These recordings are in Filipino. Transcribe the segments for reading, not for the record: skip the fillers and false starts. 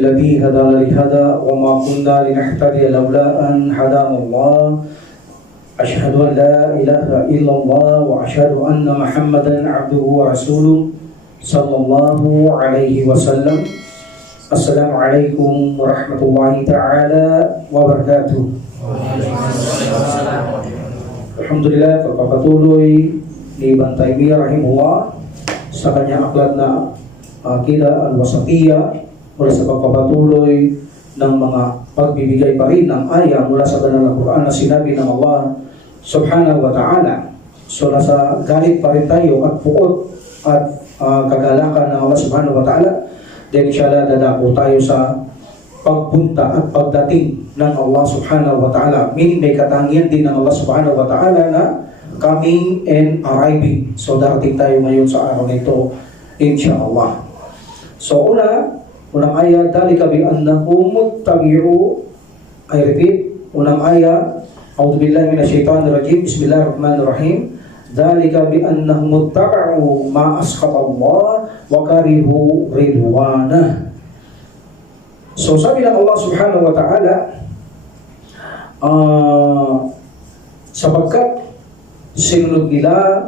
الذي هدانا لهذا وما كنا لنهتدي لولا أن هدانا الله أشهد أن لا إله إلا الله وأشهد أن محمدا عبده ورسوله صلى الله عليه وسلم. السلام عليكم ورحمة الله تعالى وبركاته. Alhamdulillah, pagpapatuloy ni Ibn Taymiyah rahimahullah sa kanyang aklat na Aqidah al-Wasatiyah mula sa pagpapatuloy ng mga pagbibigay pa rin ng ayah mula sa banal na Quran na sinabi ng Allah subhanahu wa ta'ala. So nasa galit pa rin tayo at puot at kagalakan ng Allah subhanahu wa ta'ala. Then inshallah dadako tayo sa pagpunta at pagdating ng Allah subhanahu wa ta'ala. Meaning may katangian din ng Allah subhanahu wa ta'ala na coming and arriving. So darating tayo ngayon sa araw na ito inshallah. So unang ayat, dalika bi annahum muttabi'u. I repeat, unang ayat, a'udzu billahi minasyaitonir rajim, bismillahirrahmanirrahim. Dalika bi annahum muttaba'u ma asqata Allah wa karihu ridwanah. So sabi ng Allah subhanahu wa ta'ala, sapagkat sinunod nila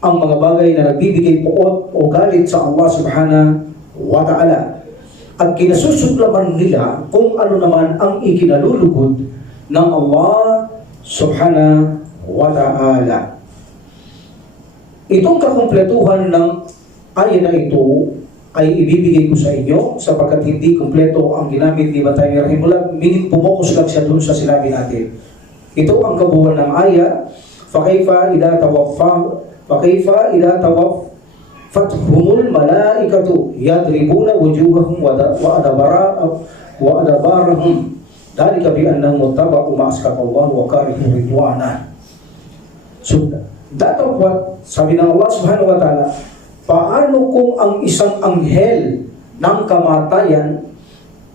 ang mga bagay na nagbibigay puot o galit sa Allah subhanahu wa ta'ala at kinasusuklaman nila kung ano naman ang ikinalulugod ng Allah subhanahu wa ta'ala. Itong kakumpletuhan ng ayat na ito ay ibibigay ko sa inyo sapagkat hindi kumpleto ang ginamit ni Ibn Taymiyah rahimahullah, meaning pumokus lang siya dun sa sinabi natin. Ito ang kabuuan ng ayat. Fakaifa idha tawaffathumul malaikatu yadribuna wujuhahum wa adabarahum dalika bi annahum muttaba'u ma asqatallahu wa karihu ridwanah. So that of what sabi ng Allah subhanahu wa ta'ala, paano kung ang isang anghel ng kamatayan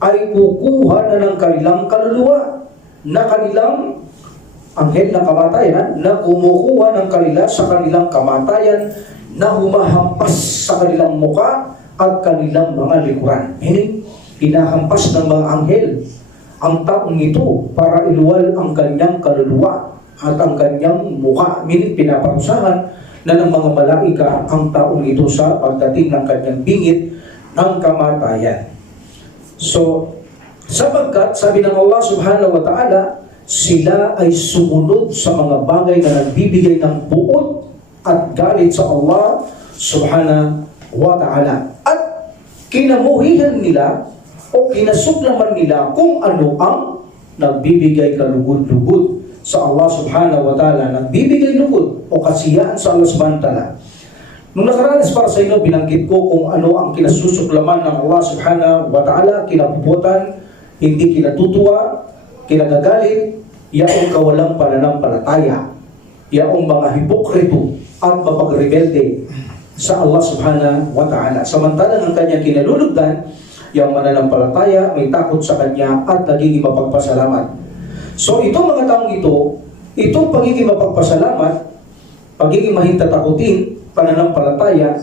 ay kukuha na ng kanilang kaluluwa, na kanilang anghel ng kamatayan na kumukuha ng kanila sa kanilang kamatayan, na humahampas sa kanilang muka at kanilang mga likuran. Hinahampas ng mga anghel ang taong ito para iluwal ang kanyang kaluluwa at ang kanyang muka. Pinaparusahan na ng mga malaika ang taong ito sa pagdating ng kanyang bingit ng kamatayan. So, sapagkat sabi ng Allah subhanahu wa ta'ala, sila ay sumunod sa mga bagay na nagbibigay ng puot at galit sa Allah subhanahu wa ta'ala. At kinamuhihan nila o kinasuklaman nila kung ano ang nagbibigay kalugod-lugod sa Allah subhanahu wa ta'ala, nagbibigay lugod o kasiyahan sa Allah subhanahu wa ta'ala. Nung nakaranas para sa inyo, binanggit ko kung ano ang kinasusuklaman ng Allah subhanahu wa ta'ala, kinapuputan, hindi kinatutuwa, kinagagalit, yaong kawalang pananampalataya, yaong mga hipokrito at mapagrebelde sa Allah subhanahu wa ta'ala. Samantalang ang kanyang kinalulugdan, yung mananampalataya, may takot sa kanya at nagiging mapagpasalamat. So itong mga taong itong pagiging mapagpasalamat, pagiging mahintatakutin, pananampalataya,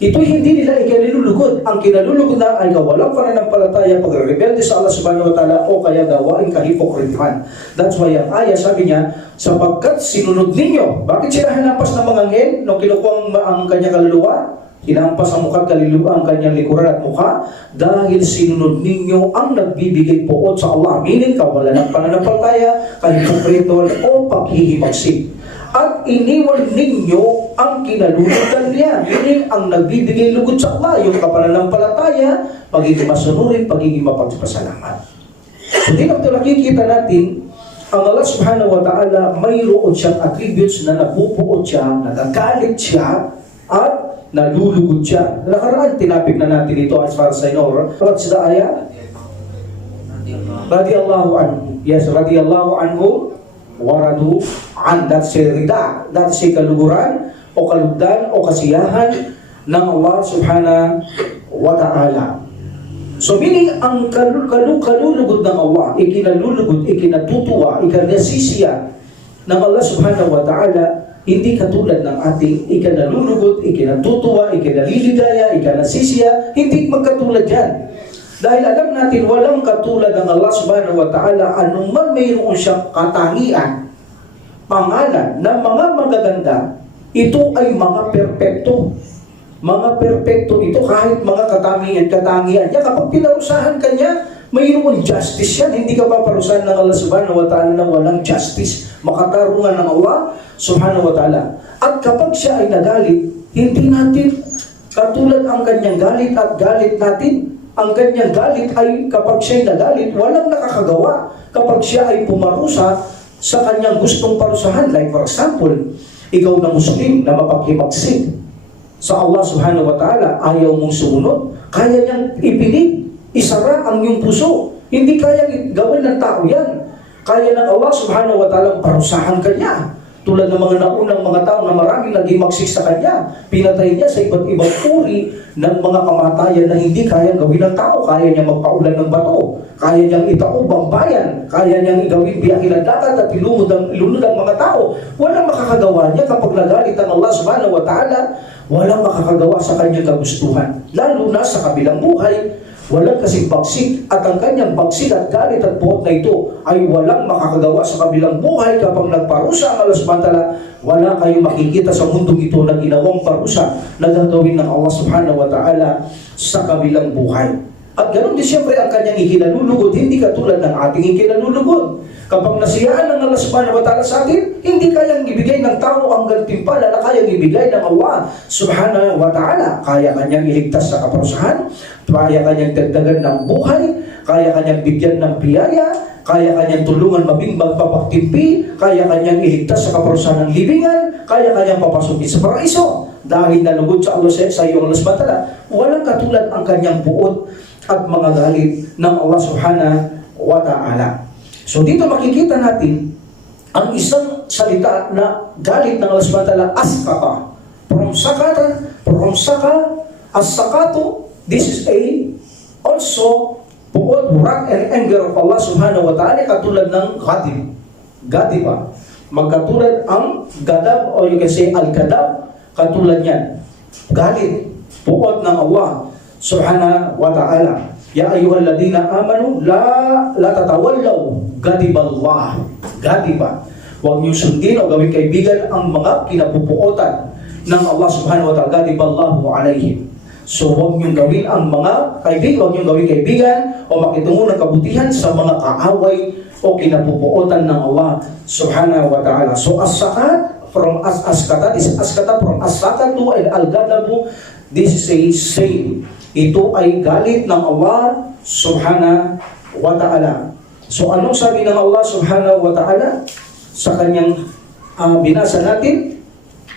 ito hindi nila ikinalulugod. Ang kinalulugod na ay kawalang pananampalataya, pagrebelde sa Allah subhanahu wa ta'ala, o kaya gawain kahipokritahan. That's why ang ayah sabi niya, sapagkat sinunod ninyo. Bakit sila hinampas ng mga ngel nung kinukuha ang kanyang kaluluwa? Hinampas ang mukha at kaluluwa ang kanyang likuran at mukha dahil sinunod ninyo ang nagbibigay puot sa Allah. Meaning kawalan ng pananampalataya, kahipokrito o paghihimagsik. At iniwan ninyo ang kinalulugan niya. Meaning ang nagbibigay lugod sa Allah, yung kapananampalataya, pagiging masunurin, pagiging mapagpasalamat. So din ang nakikita natin, ang Allah subhanahu wa ta'ala mayroon siyang attributes na nabubuot siya, nagagalit siya, at nalulugod siya. Nakaraan, tinapik na natin ito as far as I know. What's the ayah? Radiyallahu anhu. Yes, radiyallahu anhu. Waradu an, that's a rida, that's a kaluguran o kalugdan o kasiyahan ng Allah subhanahu wa ta'ala. So meaning ang kalulugod ng Allah, ikinalulugod, ikinatutuwa, ikinasisiya ng Allah subhanahu wa ta'ala, hindi katulad ng ating ikinalulugod, ikinatutuwa, ikinaliligaya, ikinasisiya, hindi magkatulad yan. Dahil alam natin, walang katulad ng Allah subhanahu wa ta'ala, anuman mayroon siyang katangian, pangalan na mga magaganda, ito ay mga perpekto. Mga perpekto ito, kahit mga katangian niya, kapag pinarusahan ka niya, mayroon justice yan. Hindi ka paparusahan ng Allah subhanahu wa ta'ala na walang justice. Makatarungan ng Allah subhanahu wa ta'ala. At kapag siya ay nagalit, hindi natin katulad ang kanyang galit at galit natin. Ang kanyang galit ay kapag siya ay nagalit, walang nakakagawa. Kapag siya ay pumarusa sa kanyang gustong parusahan, like for example, ikaw na Muslim na mapaghimagsik sa Allah subhanahu wa ta'ala, ayaw mong sumunod, kaya niyang ipinig, isara ang iyong puso. Hindi kayang gawin ng tao yan. Kaya ng Allah subhanahu wa ta'ala parusahan ka niya. Tulad ng mga naunang mga tao na maraming naghimagsik sa kanya, pinatay niya sa iba't ibang uri ng mga kamatayan na hindi kayang gawin ng tao. Kaya niya magpaulan ng bato, kaya niyang itaob ang bayan, kaya niyang gawin biyahe ng dagat at ilunod ang mga tao. Walang makakagawa niya kapag nagalit ang Allah subhanahu wa ta'ala. Walang makakagawa sa kanyang kagustuhan, lalo na sa kabilang buhay. Walang kasing bagsik, at ang kanyang bagsik at galit at buot na ito ay walang makakagawa sa kabilang buhay. Kapag nagparusa ang Allah subhanahu wa ta'ala, wala kayong makikita sa mundong ito na ginawang parusa na gagawin ng Allah subhanahu wa ta'ala sa kabilang buhay. At ganoon din siyempre ang kanyang ikinalulugod, hindi katulad ng ating ikinalulugod. Kapag nasiyaan ng Allah subhanahu wa ta'ala sa atin, hindi kayang ibigay ng tao ang gantimpala na kayang ibigay ng Allah subhanahu wa ta'ala. Kaya kanyang iligtas sa kaparusahan, kaya kanyang dagdagan ng buhay, kaya kanyang bigyan ng biyaya, kaya kanyang tulungan mabimbang papagtimpi, kaya kanyang iligtas sa kaparusahan ng libingan, kaya kanyang papasukin sa paraiso. Dahil nalugod sa Allah sa iyo ang Allah subhanahu wa ta'ala, walang katulad ang kanyang buot at mga galit ng Allah subhanahu wa ta'ala. So dito makikita natin ang isang salita na galit ng Allah subhanahu wa ta'ala, askata. From saka, as-sakato, this is also buot, wrath and anger of Allah subhanahu wa ta'ala, katulad ng gadib. Magkatulad ang gadab, o you can say al-gadab, katulad yan. Galit, buot ng Allah subhanahu wa ta'ala. Ya ayyuhalladhina amanu la tatawallaw gadiballah. Gadiba. Huwag niyo sundin o gawing kaibigan ang mga kinabubuotan ng Allah subhanahu wa ta'ala. Gadiballahu alayhim. So huwag niyo gawin ang mga kaibigan, huwag niyo gawing kaibigan o makitungo ng kabutihan sa mga kaaway o kinabubuotan ng Allah subhanahu wa ta'ala. So as-sakat from as-askata, this askata from as-sakatu and al-gadabu, this is a same. Ito ay galit ng Allah subhanahu wa ta'ala. So anong sabi ng Allah subhanahu wa ta'ala sa kanyang binasa natin?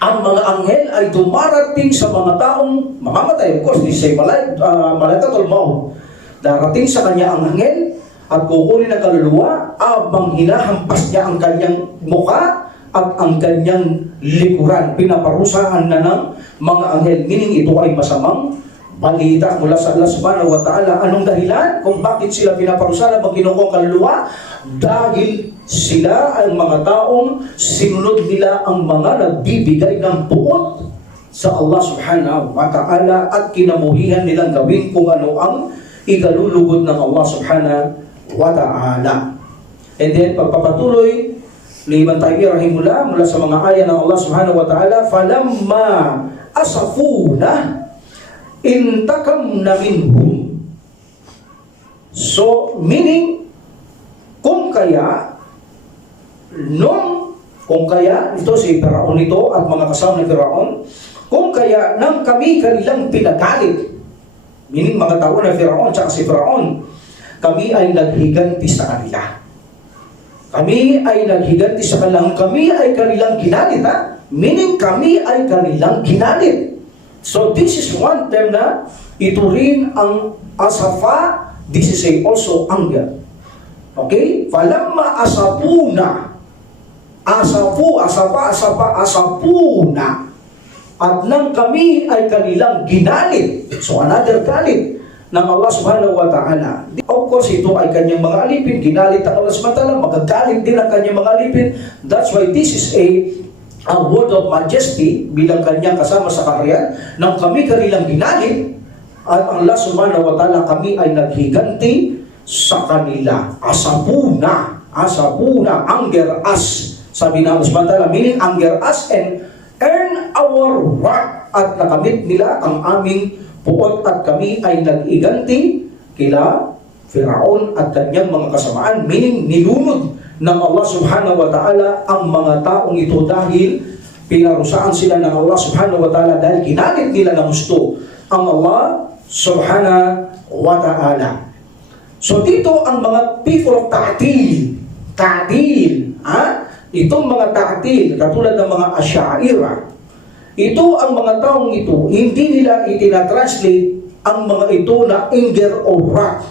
Ang mga anghel ay dumarating sa mga taong mamamatay. Of course, this is malakatul maut. Darating sa kanya ang anghel at kukunin ang kaluluwa abang hinahampas niya ang kanyang mukha at ang kanyang likuran. Pinaparusahan na ng mga anghel. Meaning ito ay masamang balita mula sa Allah subhanahu wa ta'ala. Anong dahilan kung bakit sila pinaparusahan ng kinukuha kaluluwa? Dahil sila ang mga taong sinunod nila ang mga nagbibigay ng buot sa Allah subhanahu wa ta'ala at kinamuhihan nilang gawin kung ano ang ikalulugod ng Allah subhanahu wa ta'ala. And then pagpapatuloy ni Ibn Taymiyyah rahimahullah mula sa mga aya ng Allah subhanahu wa ta'ala, falamma asafuna intakamna minhum. So, meaning, kung kaya, ito si Firaun ito at mga kasama ni Firaun, kung kaya nang kami kanilang pinagalit, meaning mga tao na Firaun at si Firaun, kami ay naghiganti sa kanila. Kami ay naghiganti sa kanilang, kami ay kanilang ginalit, meaning kami ay kanilang ginalit. So this is one term na ito rin ang asafa, this is also anger. Okay? Falamma asapuna, asapuna, at nang kami ay kanilang ginalit. So another galit ng Allah subhanahu wa ta'ala. Of course, ito ay kanyang mga alipin. Ginalit ang Allah subhanahu wa ta'ala, magagalit din ang kanyang mga alipin. That's why this is a word of majesty bilang kanyang kasama sa kaharian. Nang kami kanilang ginalit, at Allah subhanahu wa ta'ala kami ay naghiganti sa kanila. Asapuna, anger us. Sabi na Allah subhanahu wa ta'ala, meaning anger us and earn our wrath. At nakamit nila ang aming puot at kami ay nag-iganti kila Firaun at kanyang mga kasamaan, meaning nilunod ng Allah subhanahu wa ta'ala ang mga taong ito dahil pinarusaan sila ng Allah subhanahu wa ta'ala dahil ginamit nila ng gusto ang Allah subhanahu wa ta'ala. So dito ang mga people of ta'til, itong mga ta'til, katulad ng mga Asy'ariyah, ito ang mga taong ito, hindi nila itinatranslate ang mga ito na anger or wrath.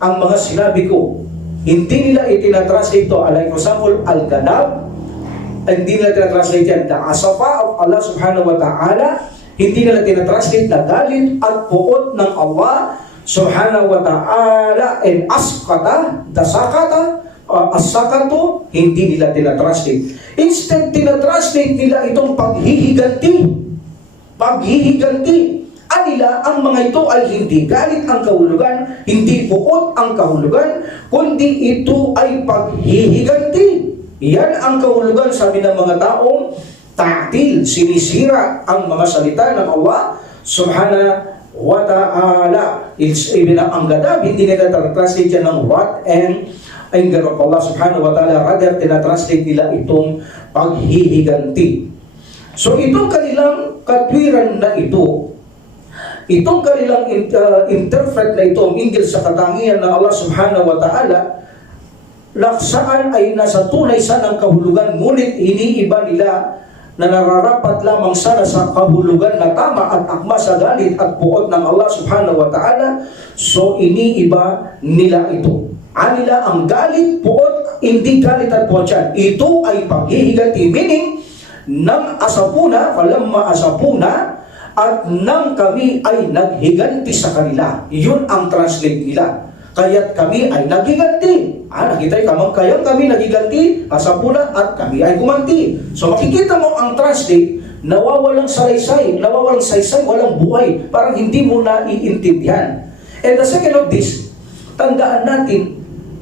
Ang mga sinabi ko, hindi nila itinatranslate ito. Like for example, al-ganab, hindi nila itinatranslate yan. The asafa of Allah subhanahu wa ta'ala, hindi nila itinatranslate na galit at puot ng Allah subhanahu wa ta'ala. And askata, dasakata, asakato, hindi nila tinatranslate. Instead, tinatranslate nila itong paghihiganti. Anila, ang mga ito ay hindi galit ang kahulugan, hindi puot ang kahulugan, kundi ito ay paghihiganti. Yan ang kahulugan, sabi ng mga taong ta'til, sinisira ang mga salita ng Allah subhanahu wa ta'ala. Ang gadab, hindi nila tinatranslate yan ng wrath and anger of Allah subhanahu wa ta'ala, rather tinatranslate nila itong paghihiganti. So itong kanilang katwiran na ito, itong kanilang interpret na ito, hinggil sa katangian ng Allah subhanahu wa ta'ala, laksaan ay nasa tunay sanang kahulugan, ngunit iniiba nila na nararapat lamang sana sa kahulugan na tama at akma sa galit at puot ng Allah subhanahu wa ta'ala. So iniiba nila ito. Anila ang galit, puot, hindi galit at puot yan. Ito ay paghihiganti, meaning nang asapuna, falamma asapuna, at nang kami ay naghiganti sa kanila. Yun ang translate nila. Kaya't kami ay naghiganti. Nakita kamang kayang kami naghiganti, asapuna, at kami ay gumanti. So makikita mo ang translate, nawawalang saysay, walang buhay. Parang hindi mo na iintindihan. And the second of this, tandaan natin,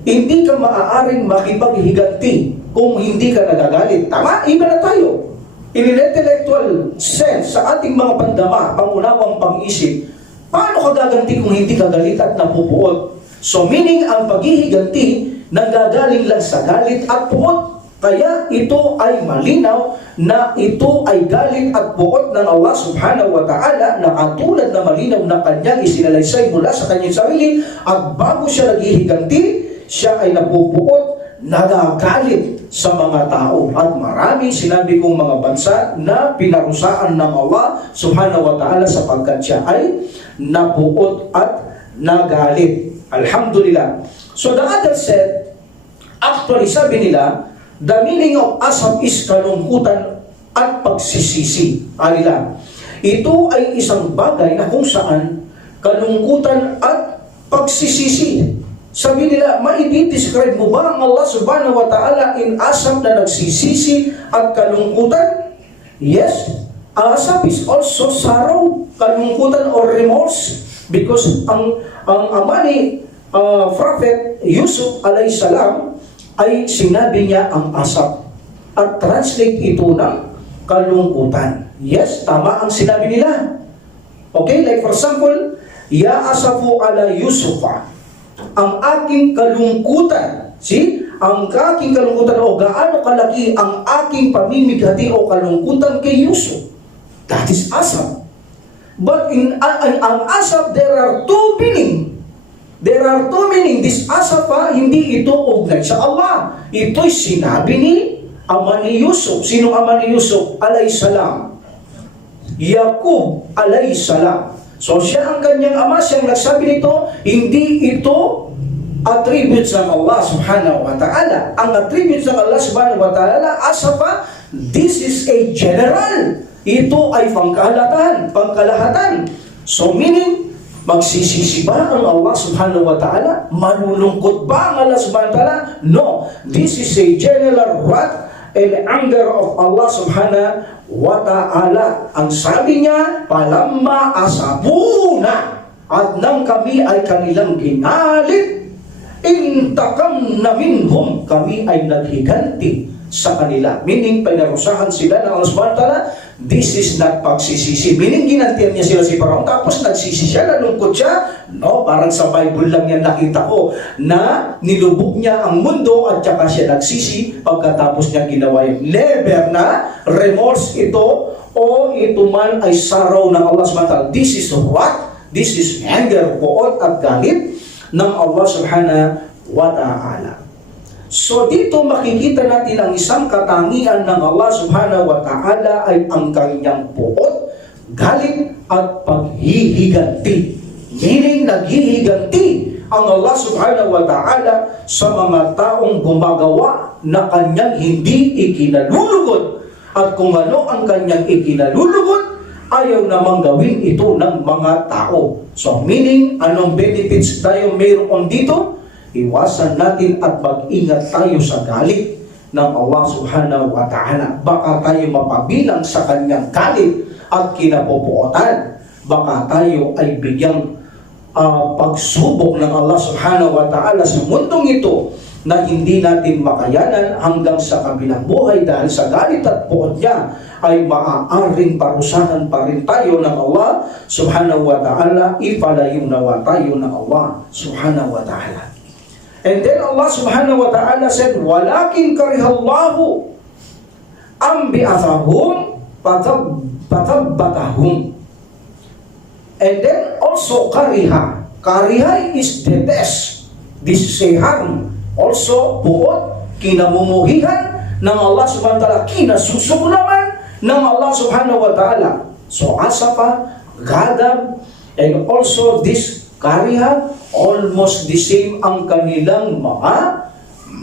hindi ka maaaring makipaghiganti kung hindi ka nagagalit. Tama? Iba na tayo. In an intellectual sense, sa ating mga pandama, pangunawang pang-isip, paano ka gaganti kung hindi ka galit at napupuot? So meaning, ang paghihiganti, nagagaling lang sa galit at puot. Kaya ito ay malinaw na ito ay galit at puot ng Allah subhanahu wa ta'ala na katulad na malinaw na kanyang isinalaysay mula sa kanyang sarili at bago siya naghihiganti, siya ay napupuot, nagagalit sa mga tao. At marami sinabi kong mga bansa na pinarusaan ng Allah subhanahu wa ta'ala sapagkat siya ay napuot at nagalit. Alhamdulillah. So the other said, actually sabi nila, the meaning of asap is kalungkutan at pagsisisi. Alila. Ito ay isang bagay na kung saan kalungkutan at pagsisisi. Sabi nila, maididescribe mo ba ang Allah subhanahu wa ta'ala in asap na nagsisisi at kalungkutan? Yes, asap is also sorrow, kalungkutan or remorse. Because ang ama ni Prophet Yusuf alayhi salam ay sinabi niya ang asap. At translate ito ng kalungkutan. Yes, tama ang sinabi nila. Okay, like for example, ya asafu ala Yusufa, ang aking kalungkutan. See? Ang aking kalungkutan o gaano kalaki ang aking pamimighati o kalungkutan kay Yusuf. That is asap. But in ang asap, there are two meaning. There are two meaning. This asap, hindi ito ugnay sa Allah. Ito'y sinabi ni ama ni Yusuf. Sino ama ni Yusuf? Alayhisalam. Yaqub alayhisalam. So siya ang kanyang ama, siyang nagsabi nito, hindi ito attributes ng Allah subhanahu wa ta'ala. Ang attributes ng Allah subhanahu wa ta'ala, asapa, this is a general. Ito ay pangkalahatan. So meaning, magsisisi ba ang Allah subhanahu wa ta'ala? Malulungkot ba ang Allah subhanahu wa ta'ala? No. This is a general wrath and anger of Allah subhanahu wa ta'ala. Ang sabi niya, palamma asabuna. at nang kami ay kanilang ginalit, intakamna minhum, kami ay naghiganti sa kanila. Meaning, pinarusahan sila ng Allah subhanahu wa ta'ala. This is not pagsisisi. Meaning, ginantihan niya sila si Pharaoh, tapos nagsisi siya, nalungkot siya. No, parang sa Bible lang yan nakita ko, na nilubog niya ang mundo at saka siya nagsisi pagkatapos niya ginawa yun. Never na remorse ito o ito man ay sorrow ng Allah subhanahu wa ta'ala. This is what? This is anger, poot at galit ng Allah subhanahu wa ta'ala. So dito makikita natin ang isang katangian ng Allah subhanahu wa ta'ala ay ang kanyang poot, galit at paghihiganti. Meaning naghihiganti ang Allah subhanahu wa ta'ala sa mga taong gumagawa na kanyang hindi ikinalulugod. At kung ano ang kanyang ikinalulugod, ayaw namang gawin ito ng mga tao. So meaning, anong benefits tayo mayroon dito? Iwasan natin at mag-ingat tayo sa galit ng Allah subhanahu wa ta'ala. Baka tayo mapabilang sa kanyang galit at kinapupuotan. Baka tayo ay bigyang pagsubok ng Allah subhanahu wa ta'ala sa mundong ito na hindi natin makayanan hanggang sa kabilang buhay dahil sa galit at puot niya ay maaaring parusahan pa rin tayo ng Allah subhanahu wa ta'ala, ipalayong nawa tayo ng Allah subhanahu wa ta'ala. And then Allah subhanahu wa ta'ala said, walakin karihallahu ambi'athahum patabbatahum. And then also kariha. Kariha is detest. This is a harm. Also, buot, kinamumuhihan ng Allah subhanahu wa ta'ala, kinasusuklaman ng Allah subhanahu wa ta'ala. So, asafa, gadab, and also this kariha, almost the same ang kanilang mga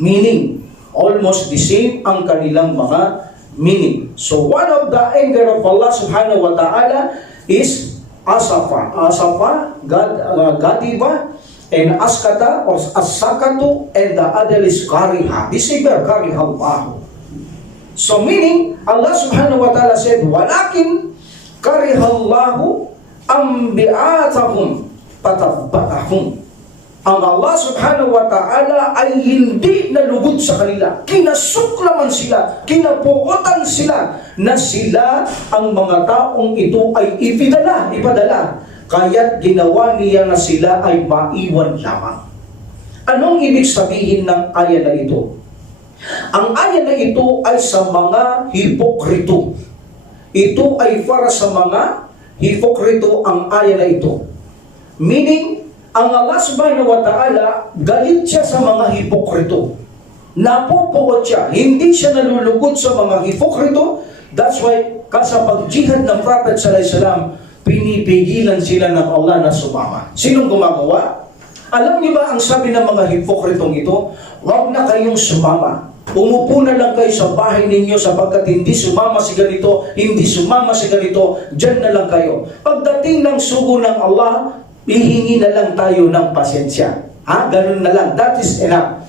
meaning. Almost the same ang kanilang mga meaning. So, one of the anger of Allah subhanahu wa ta'ala is asafa. Asafa, gadiba, and askata or asakatu, and the other is kariha. This is kariha Allah. So meaning, Allah subhanahu wa ta'ala said, walakin kariha Allahu ambi'atahum patabbatahum. Ang Allah subhanahu wa ta'ala ay hindi nalugod sa kanila. Kinasuklaman sila, kinapuotan sila na sila ang mga taong ito ay ipadala. Kaya't ginawa niya na sila ay maiwan lamang. Anong ibig sabihin ng aya na ito? Ang aya na ito ay sa mga hipokrito. Ito ay para sa mga hipokrito ang aya na ito. Meaning, ang Allah subhanahu wa ta'ala, galit siya sa mga hipokrito. Napupuot siya. Hindi siya nalulugod sa mga hipokrito. That's why, sa pag-jihad ng Prophet sallallahu alaihi wasallam, pinipigilan sila ng Allah na sumama. Sinong gumagawa? Alam niyo ba ang sabi ng mga hipokritong ito? Huwag na kayong sumama. Umupo na lang kayo sa bahay ninyo sapagkat hindi sumama si ganito, hindi sumama si ganito, dyan na lang kayo. Pagdating ng sugo ng Allah, hihingi na lang tayo ng pasensya. Ganun na lang. That is enough.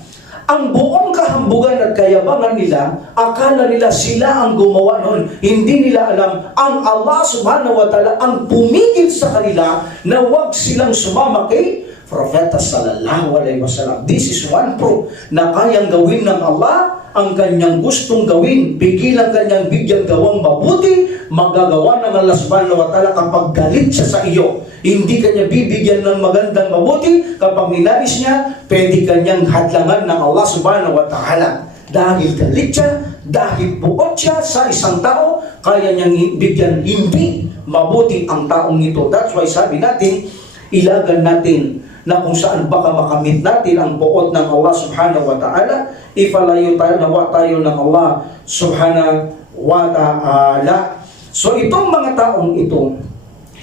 Ang buong kahambugan at kayabangan nila, akala nila sila ang gumawa noon. Hindi nila alam, ang Allah subhanahu wa ta'ala ang pumigil sa kanila na huwag silang sumama kay Propeta sallallahu alaihi wasallam. This is one proof na kayang gawin ng Allah ang kanyang gustong gawin. Pigilan kanyang bigyan gawang mabuti, magagawa ng Allah subhanahu wa ta'ala kapag galit siya sa iyo. Hindi kanya bibigyan ng magandang mabuti. Kapag ninais niya, pwede kanyang hadlangan ng Allah subhanahu wa ta'ala. Dahil galit siya, dahil buot siya sa isang tao, kaya niyang bigyan hindi mabuti ang taong ito. That's why sabi natin, ilagan natin na kung saan baka makamit natin ang buot ng Allah subhanahu wa ta'ala, ifalayo tayo, nawa tayo ng Allah subhanahu wa ta'ala. So itong mga taong ito,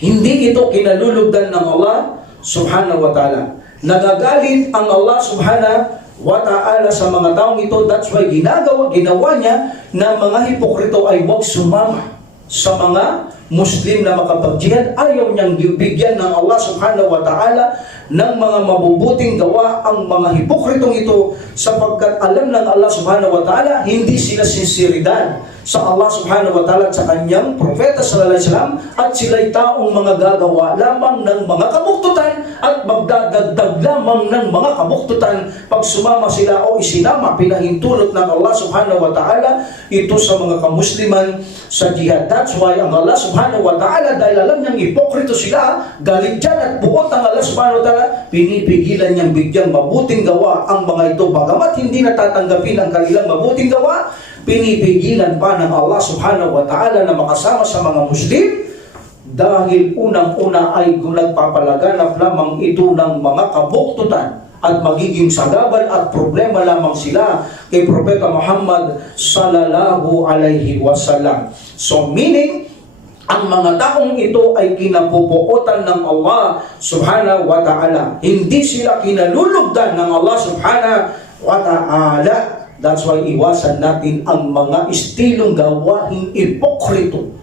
hindi ito kinalulugdan ng Allah subhanahu wa ta'ala. Nagagalit ang Allah subhanahu wa ta'ala sa mga taong ito. That's why ginawa niya na mga hipokrito ay huwag sumama sa mga Muslim na makapag-jihad. Ayaw niyang bigyan ng Allah subhanahu wa ta'ala ng mga mabubuting gawa ang mga hipokritong ito sapagkat alam ng Allah subhanahu wa ta'ala hindi sila sinseridad sa Allah subhanahu wa ta'ala at sa kanyang propeta sallallahu alaihi wasallam, at sila'y taong mga gagawa lamang ng mga kabuktutan at magdadagdag lamang ng mga kabuktutan pag sumama sila o isinama, pinahintulot ng Allah subhanahu wa ta'ala ito sa mga kamusliman sa jihad. That's why ang Allah subhanahu wa ta'ala, dahil alam niyang ipokrito sila, galit dyan at buot ang Allah subhanahu wa ta'ala, pinipigilan niyang bigyang mabuting gawa ang mga ito. Bagamat hindi natatanggapin ang kanilang mabuting gawa, pinipigilan pa ng Allah subhanahu wa ta'ala na makasama sa mga Muslim, dahil unang-una ay nagpapalaganap lamang ito ng mga kabuktutan at magiging sagabal at problema lamang sila kay Propeta Muhammad sallallahu alaihi wasallam. So meaning, ang mga taong ito ay kinapupuotan ng Allah subhanahu wa ta'ala. Hindi sila kinalulugdan ng Allah subhanahu wa ta'ala. That's why iwasan natin ang mga estilong gawaing ipokrito.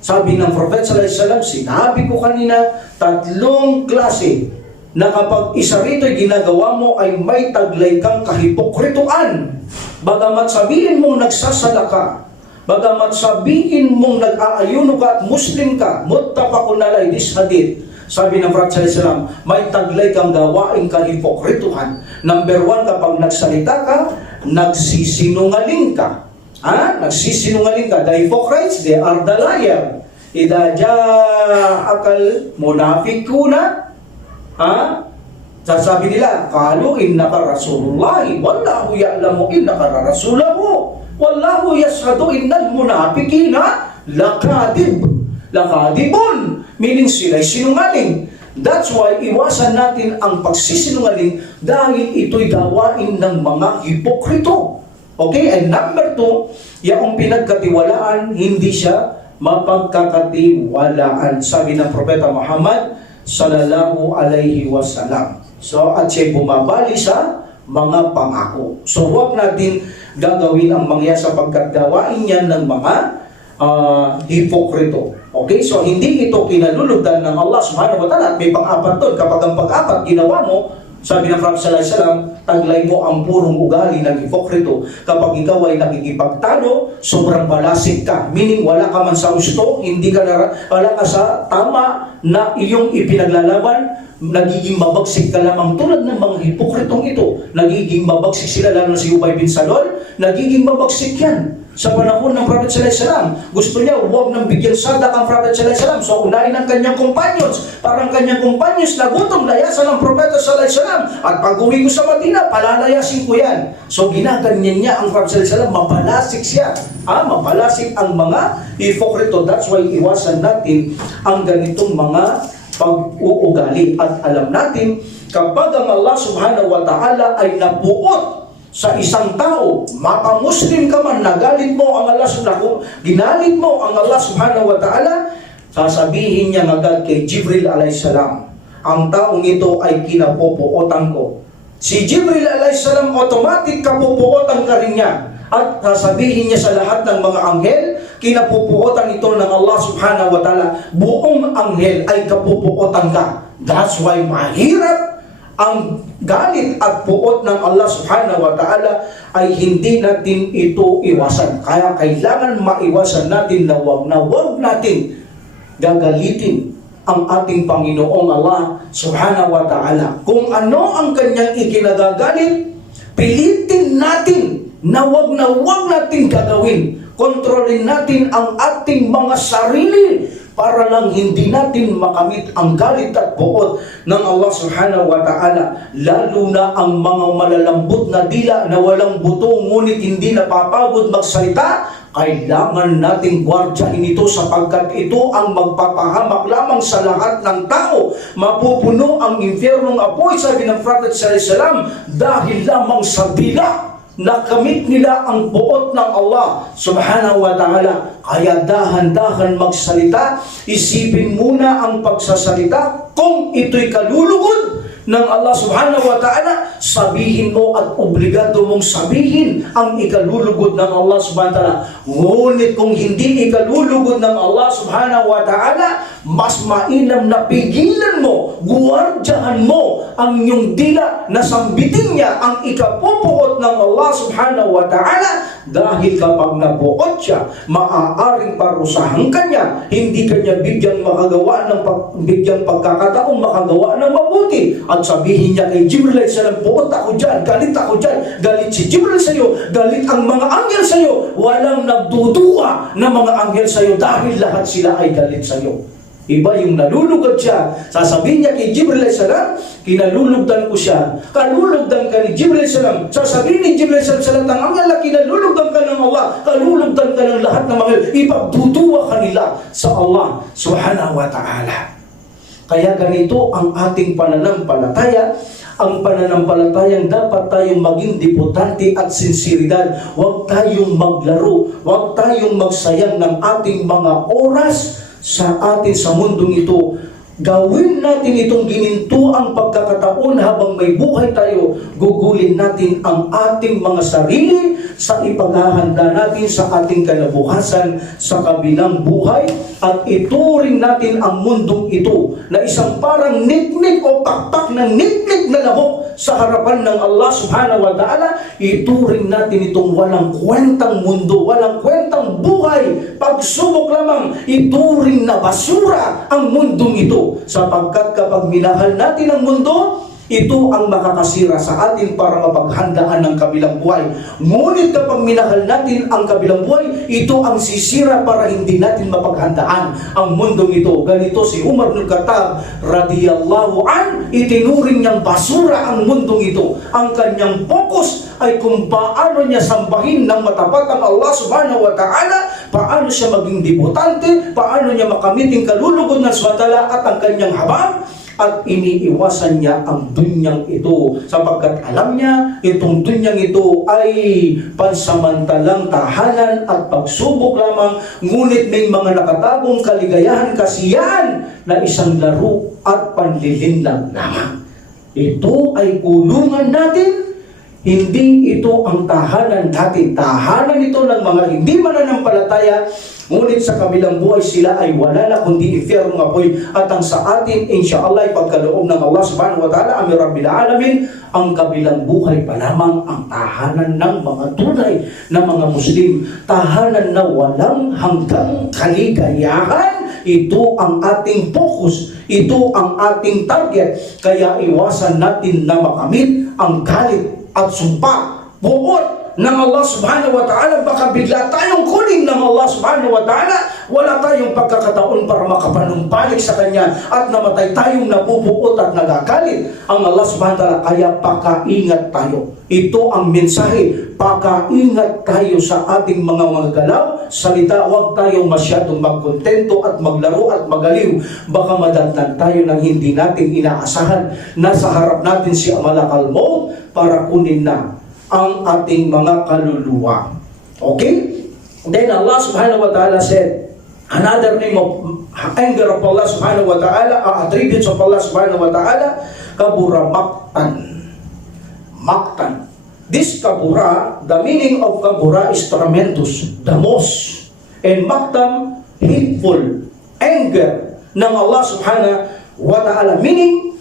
Sabi ng Prophet sallallahu alaihi wasallam, sinabi ko kanina, 3 klase na kapag isa rito'y ginagawa mo ay may taglay kang kahipokrituan. Bagamat sabihin mong nagsasala ka, bagamat sabihin mong nag-aayuno ka at Muslim ka, muttafaqun alayhi this hadith. Sabi ng Prophet sallallahu alaihi wasallam, may taglay kang gawaing kahipokrituhan. Number 1, kapag nagsalita ka, nagsisinungaling ka. Nagsisinungaling ka. The hypocrites, they are the liar. Idha ja'akal munafiquna, sasabi nila, qalu innaka rasulullah, wallahu ya'lamu innaka rasulahu, wallahu yashhadu innal munafiqina lakadibun, meaning sila'y sinungaling. That's why iwasan natin ang pagsisinungaling dahil ito'y gawain ng mga hipokrito. Okay? And number 2, yung pinagkatiwalaan, hindi siya mapagkakatiwalaan. Sabi ng Propeta Muhammad sallallahu alaihi wasallam. So, at siya bumabali sa mga pangako. So, huwag natin gagawin ang mangya sapagkat gawain yan ng mga hipokrito. Okay? So, hindi ito kinalulugdan ng Allah subhanahu wa ta'ala. At may pang-apat doon. Kapag ang pang-apat ginawa mo, sabi ng Prophet sallallahu alaihi wasallam, taglay mo ang purong ugali ng hipokrito. Kapag ikaw ay nakikipagtalo, sobrang balasik ka. Meaning, wala ka man sa gusto, wala ka sa tama na iyong ipinaglalaban, nagiging mabagsik ka lamang tulad ng mga hipokritong ito. Nagiging mabagsik sila, lalo na si Ubay bin Salul, nagiging mabagsik yan. Sa panahon ng Prophet sallallahu alaihi wasallam, gusto niya huwag nang bigyan sadak ang Prophet sallallahu alaihi wasallam. So unahin ang kanyang companions. Parang kanyang companions na gutom, layasan ng Prophet sallallahu alaihi wasallam. At pag-uwi ko sa Madina, palalayasin ko yan. So ginaganyan niya ang Prophet sallallahu alaihi wasallam, mapalasik siya. Mapalasik ang mga hipokrito. That's why iwasan natin ang ganitong mga pag-uugali. At alam natin, kapag ang Allah subhanahu wa ta'ala ay nabuot sa isang tao, mapa-Muslim ka man, nagalit mo ang Allah subhanahu, ginalit mo ang Allah subhanahu wa ta'ala, sasabihin niya agad kay Jibril alayhisalam, ang taong ito ay kinapupuotan ko. Si Jibril alayhisalam, automatic kapupuotan ka rin niya. At sasabihin niya sa lahat ng mga anghel, kinapupuotan ito ng Allah subhanahu wa ta'ala. Buong anghel ay kapupuotan ka. That's why mahirap ang galit at puot ng Allah subhanahu wa ta'ala ay hindi natin ito iwasan. Kaya kailangan maiwasan natin na wag natin gagalitin ang ating Panginoong Allah subhanahu wa ta'ala. Kung ano ang kanyang ikinagagalit, pilitin natin na wag natin gagawin. Kontrolin natin ang ating mga sarili para lang hindi natin makamit ang galit at buot ng Allah subhanahu wa ta'ala. Lalo na ang mga malalambot na dila na walang buto ngunit hindi napapagod magsalita, kailangan nating gwardyahin ito sapagkat ito ang magpapahamak lamang sa lahat ng tao. Mapupuno ang impyernong apoy, sabi ng Prophet sallallahu alaihi wasallam, dahil lamang sa dila. Nakamit nila ang buot ng Allah subhanahu wa ta'ala. Kaya dahan-dahan magsalita, isipin muna ang pagsasalita. Kung ito'y kalulugod ng Allah subhanahu wa ta'ala, sabihin mo at obligado mong sabihin ang ikalulugod ng Allah subhanahu wa ta'ala. Ngunit kung hindi ikalulugod ng Allah subhanahu wa ta'ala, mas mainam na pigilan mo, guwardyahan mo ang iyong dila na sambitin niya ang ikapupuot ng Allah subhanahu wa ta'ala Dahil kapag nabuot siya, maaaring parusahan kanya, hindi kanya bigyang bigyang pagkakataong makagawa ng mabuti. At sabihin niya kay Jibril alayhis salam, buot ako dyan, galit ako dyan, galit si Jibril sa'yo, galit ang mga anghel sa'yo. Walang nagduduwa na mga anghel sa'yo dahil lahat sila ay galit sa'yo. Iba yung nalulugod siya. Sasabihin niya kay Jibril alayhis salam, kinalulugdan ko siya. Kalulugdan ka ni Jibril alayhis salam. Sasabihin ni Jibril alayhis salam sa lahat ng anghel na kinalulugdan ka ng Allah. Kalulugdan ka ng lahat ng mga ipagduduwa kanila sa Allah subhanahu wa ta'ala. Kaya ganito ang ating pananampalataya. Ang pananampalatayang dapat tayong maging debutante at sinseridad. Huwag tayong maglaro. Huwag tayong magsayang ng ating mga oras sa atin sa mundong ito. Gawin natin itong ginintuang pagkakataon habang may buhay tayo. Gugulin natin ang ating mga sarili sa ipaghahanda natin sa ating kinabukasan sa kabilang buhay, at ituring natin ang mundong ito na isang parang niknik o pakpak ng niknik na lahok sa harapan ng Allah subhanahu wa ta'ala. Ituring natin itong walang kwentang mundo, walang kwentang buhay, pagsubok lamang. Ituring na basura ang mundong ito, sapagkat kapag minahal natin ang mundo, ito ang makakasira sa atin para mapaghandaan ng kabilang buhay. Ngunit kapag minahal natin ang kabilang buhay, ito ang sisira para hindi natin mapaghandaan ang mundong ito. Ganito si Umar bin Khattab radiyallahu an, itinuring niyang basura ang mundong ito. Ang kanyang focus ay kung paano niya sambahin ng matapat ang Allah subhanahu wa ta'ala, paano siya maging debutante, paano niya makamiting kalulugod ng swatala at ang kanyang habang, at iniiwasan niya ang dunyang ito sapagkat alam niya itong dunyang ito ay pansamantalang tahanan at pagsubok lamang, ngunit may mga nakatagong kaligayahan, kasiyahan na isang laro at panlilinlang lamang. Ito ay kulungan natin, hindi ito ang tahanan natin. Tahanan ito ng mga hindi mananampalataya, ngunit sa kabilang buhay sila ay wala na kundi infyernong apoy. At ang sa atin, insyaAllah, ay pagkaloob ng Allah subhanahu wa ta'ala, Amir Rabbil Alamin, ang kabilang buhay pa lamang ang tahanan ng mga tunay na mga Muslim. Tahanan na walang hanggang kaligayahan. Ito ang ating focus. Ito ang ating target. Kaya iwasan natin na makamit ang galit at sumpa, buot ng Allah subhanahu wa ta'ala. Baka bigla tayong kunin ng Allah subhanahu wa ta'ala, wala tayong pagkakataon para makapanumpalik sa Kanya, at namatay tayong nabubuot at nagagalit ang Allah subhanahu wa ta'ala. Kaya pakaingat tayo. Ito ang mensahe. Pakaingat tayo sa ating mga galaw, salita. Huwag tayong masyadong magkontento at maglaro at magaliw. Baka madatnan tayo ng hindi natin inaasahan. Nasa harap natin si Malakal Maut para kunin na ang ating mga kaluluwa. Okay? Then Allah subhanahu wa ta'ala said, another name of anger of Allah subhanahu wa ta'ala, attributes of Allah subhanahu wa ta'ala, kabura maktan. Maktan. This kabura, the meaning of kabura is tremendous, the most. And maktan, hateful, anger ng Allah subhanahu wa ta'ala. Meaning,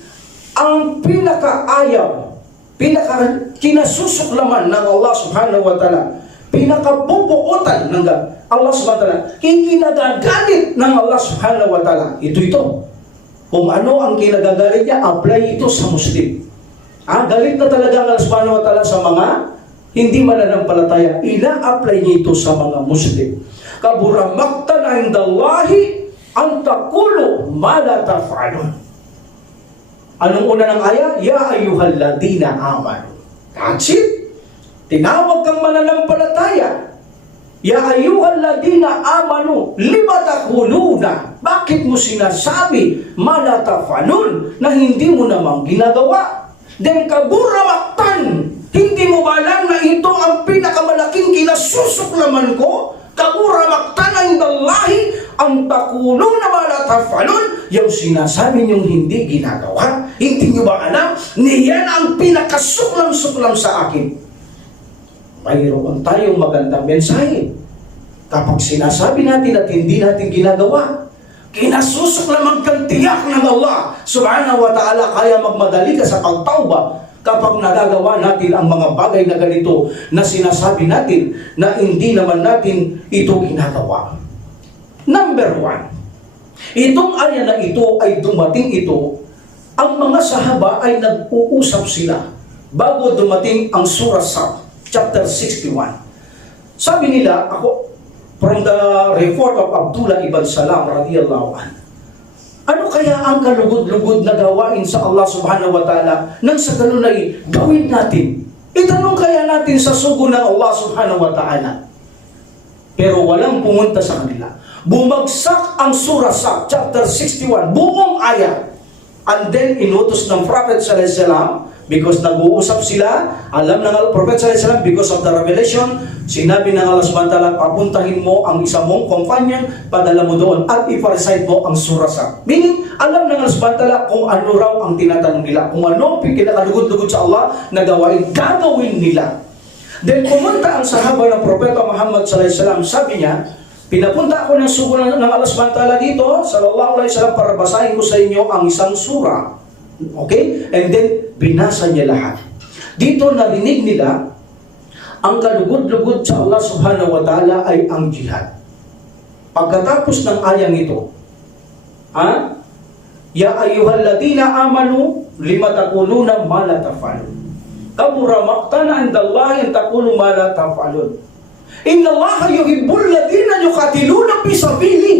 ang pinakaayaw, kinasusuklaman ng Allah subhanahu wa ta'ala, pinakabubuotan ng Allah subhanahu wa ta'ala, kinagagalit ng Allah subhanahu wa ta'ala. Ito. Kung ano ang kinagagalit niya, apply ito sa Muslim. Galit na talaga ang Allah subhanahu wa ta'ala sa mga hindi mananampalataya. Ina-apply niya ito sa mga Muslim. Kabura maktan indallahi an taqulu ma la taf'alun. Anong una ng aya? Ya ayyuhalladina amanu. That's it. Tinawag kang mananampalataya. Ya ayyuhalladina amanu, lima taquluna. Bakit mo sinasabi ma la taf'alun na hindi mo namang ginagawa? Then kabura maktan. Hindi mo ba alam na ito ang pinakamalaking kinasusuklaman ko? Kabura maktan indallahi ang taquluna ma la taf'alun. Yung sinasabi niyong hindi ginagawa, hindi niyo ba alam? Niyan ang pinakasuklam-suklam sa akin. Mayroon tayong magandang mensahe. Kapag sinasabi natin at hindi natin ginagawa, kinasusuklaman kang tiyak ng Allah subhanahu wa ta'ala. Kaya magmadali ka sa pagtauba. kapag nagagawa natin ang mga bagay na ganito na sinasabi natin na hindi naman natin ito ginagawa? Number one, itong aya na ito ay dumating ito, ang mga sahaba ay nag-uusap sila bago dumating ang Surah Sad, chapter 61. Sabi nila, ako, from the report of Abdullah ibn Salam radiyallahu anhu, ano kaya ang kalugod-lugod na gawain sa Allah subhanahu wa ta'ala nang sa ganun ay gawin natin? Itanong kaya natin sa sugo ng Allah subhanahu wa ta'ala. Pero walang pumunta sa kanila. Bumagsak ang Surah Sad, chapter 61, buong ayat. And then inutos ng Prophet sallallahu alaihi wasallam, because nag-uusap sila, alam ng Prophet sallallahu alaihi wasallam, because of the revelation, sinabi ng Allah subhanahu wa ta'ala, papuntahin mo ang isang mong companion, padala mo doon at i-recite mo ang Surah Sad. Meaning, alam ng Allah subhanahu wa ta'ala kung ano raw ang tinatanong nila, kung ano pinakalugod-lugod sa Allah na gawain, gagawin nila. Then pumunta ang sahaba ng Propeta Muhammad sallallahu alaihi wasallam, sabi niya, pinapunta ako ng sugo ng Allah subhanahu wa ta'ala dito, sallallahu alaihi wasallam, para basahin ko sa inyo ang isang surah. Okay? And then, binasa niya lahat. Dito narinig nila, ang kalugod-lugod sa Allah subhanahu wa ta'ala ay ang jihad. Pagkatapos ng ayang ito, Ya ayyuhalladhina amanu lima taquluna ma la taf'alun. Kabura maqtana 'indallahi an taqulu ma la taf'alun. Innallaha yuhibbul ladina yuqatiluna fi sabili.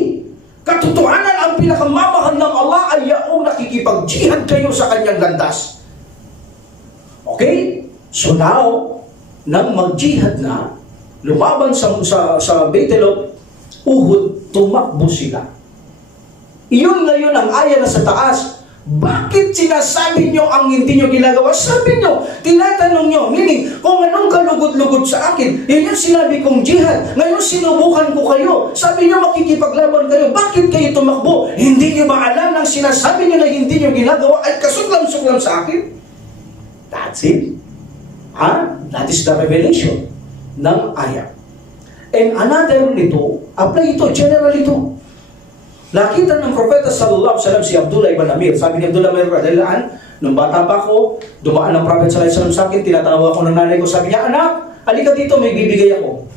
Katotohanan, ang pinakamamahal ng Allah ay yaong nakikipag-jihad kayo sa kanyang landas. Okay? So now, nang mag-jihad na, lumaban sa Battle of Uhud, tumakbo sila. Iyon ngayon ang aya na sa taas. Bakit sinasabi nyo ang hindi nyo ginagawa? Sabi nyo, tinatanong nyo, meaning, kung anong kalugod-lugod sa akin, yun yung sinabi kong jihad. Ngayon sinubukan ko kayo. Sabi nyo makikipaglaban kayo. Bakit kayo tumakbo? Hindi nyo ba alam ng sinasabi nyo na hindi nyo ginagawa ay kasuklam-suklam sa akin? That's it. That is the revelation ng ayat. And another nito, apply ito, general ito. Nakita ng Propeta sallallahu alaihi wasallam si Abdullah ibn Amir. Sabi ni Abdullah ibn Amir, nung bata pa ako, dumaan ng Propeta sallallahu alaihi wasallam sa akin, tinatawa ako ng nanay ko. Sabi niya, anak, halika dito, may bibigay ako.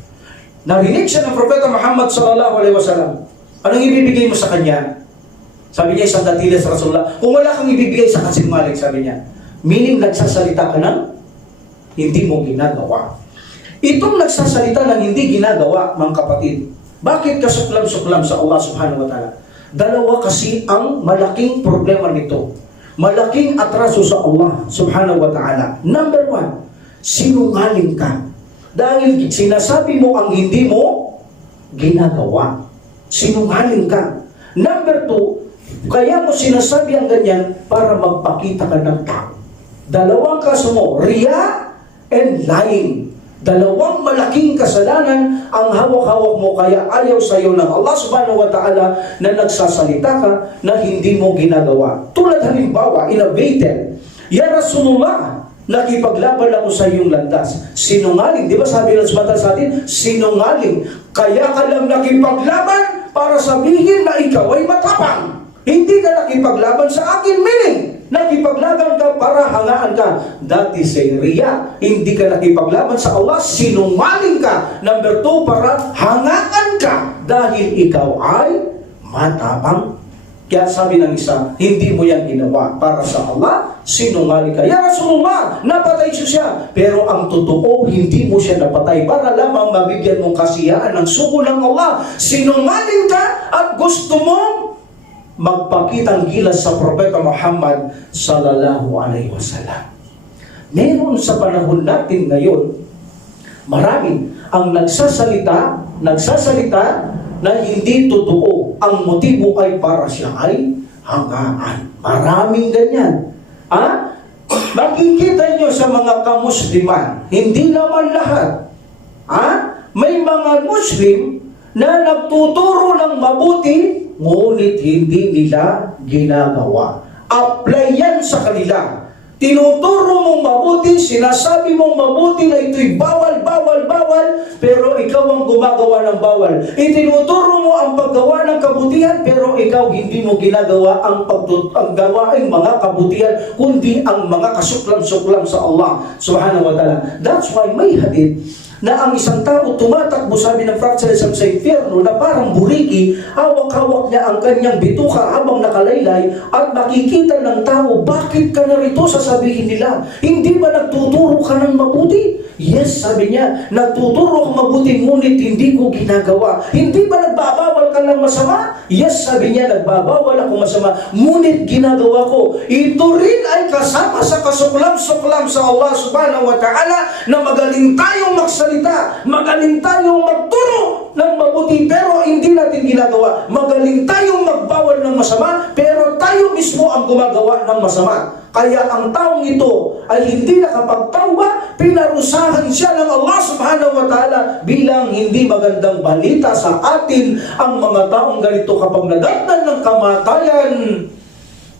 Narinig siya ng Propeta Muhammad sallallahu alaihi wasallam. Anong ibibigay mo sa kanya? Sabi niya, isang datiles Rasulullah. Kung wala kang ibibigay sa kasinmalik, sabi niya. Meaning, nagsasalita ka ng hindi mo ginagawa. Itong nagsasalita ng hindi ginagawa, mga kapatid, bakit kasuklam-suklam sa Allah subhanahu wa ta'ala? Dalawa kasi ang malaking problema nito. Malaking atraso sa Allah subhanahu wa ta'ala. Number one, sinungaling ka. Dahil sinasabi mo ang hindi mo ginagawa. Sinungaling ka. Number two, kaya mo sinasabi ang ganyan para magpakita ka ng tao. Dalawang kaso mo, riya and lying. Dalawang malaking kasalanan ang hawak-hawak mo, kaya ayaw sa iyo ng Allah subhanahu wa ta'ala na nagsasalita ka na hindi mo ginagawa. Tulad halimbawa, in a battle, Ya Rasulullah, nakipaglaban ako sa iyong landas. Sinungaling, di ba sabi ng sumatal sa atin? Sinungaling. Kaya ka lang nakipaglaban para sabihin na ikaw ay matapang. Hindi ka nakipaglaban sa akin, meaning nakipaglaban ka para hangaan ka. That is a riya. Hindi ka nakipaglaban sa Allah, sinungaling ka. Number two, para hangaan ka dahil ikaw ay matapang. Kaya sabi ng isa, hindi mo yan ginawa para sa Allah, sinungaling ka. Ya Rasulullah, napatay siya. Pero ang totoo, hindi mo siya napatay para lamang mabigyan mong kasiyaan ng sugo ng Allah. Sinungaling ka at gusto mong magpakitang gilas sa Propeta Muhammad sallallahu alaihi wasallam. Meron sa panahon natin ngayon, marami ang nagsasalita na hindi totoo. Ang motibo ay para siya ay hangaan. Maraming ganyan. Makikita nyo sa mga kamusliman, hindi naman lahat. May mga Muslim na nagtuturo ng mabuti, ngunit hindi nila ginagawa. Apply yan sa kanila. Tinuturo mong mabuti, sinasabi mong mabuti na ito'y bawal, bawal, bawal, pero ikaw ang gumagawa ng bawal. Itinuturo mo ang paggawa ng kabutihan, pero ikaw hindi mo ginagawa ang gawaing mga kabutihan, kundi ang mga kasuklam-suklam sa Allah subhanahu wa ta'ala. That's why may hadith na ang isang tao tumatakbo, sabi ng Prophet sa impyerno, na parang buriki, hawak-hawak niya ang kanyang bituka habang nakalaylay, at makikita ng tao, bakit ka narito, sasabihin nila, hindi ba nagtuturo ka ng mabuti? Yes, sabi niya, nagtuturo ka mabuti, ngunit hindi ko ginagawa. Hindi ba nagbabawal ka ng masama? Yes, sabi niya, nagbabawal ako masama, ngunit ginagawa ko. Ito rin ay kasama sa kasuklam-suklam sa Allah subhanahu wa ta'ala, na magaling tayong magsalita, magaling tayong magturo ng mabuti, pero hindi natin ginagawa. Magaling tayong magbawal ng masama, pero tayo mismo ang gumagawa ng masama. Kaya ang taong ito ay hindi nakapagtawba, pinarusahan siya ng Allah subhanahu wa ta'ala bilang hindi magandang balita sa atin ang mga taong ganito kapag nadatnan ng kamatayan.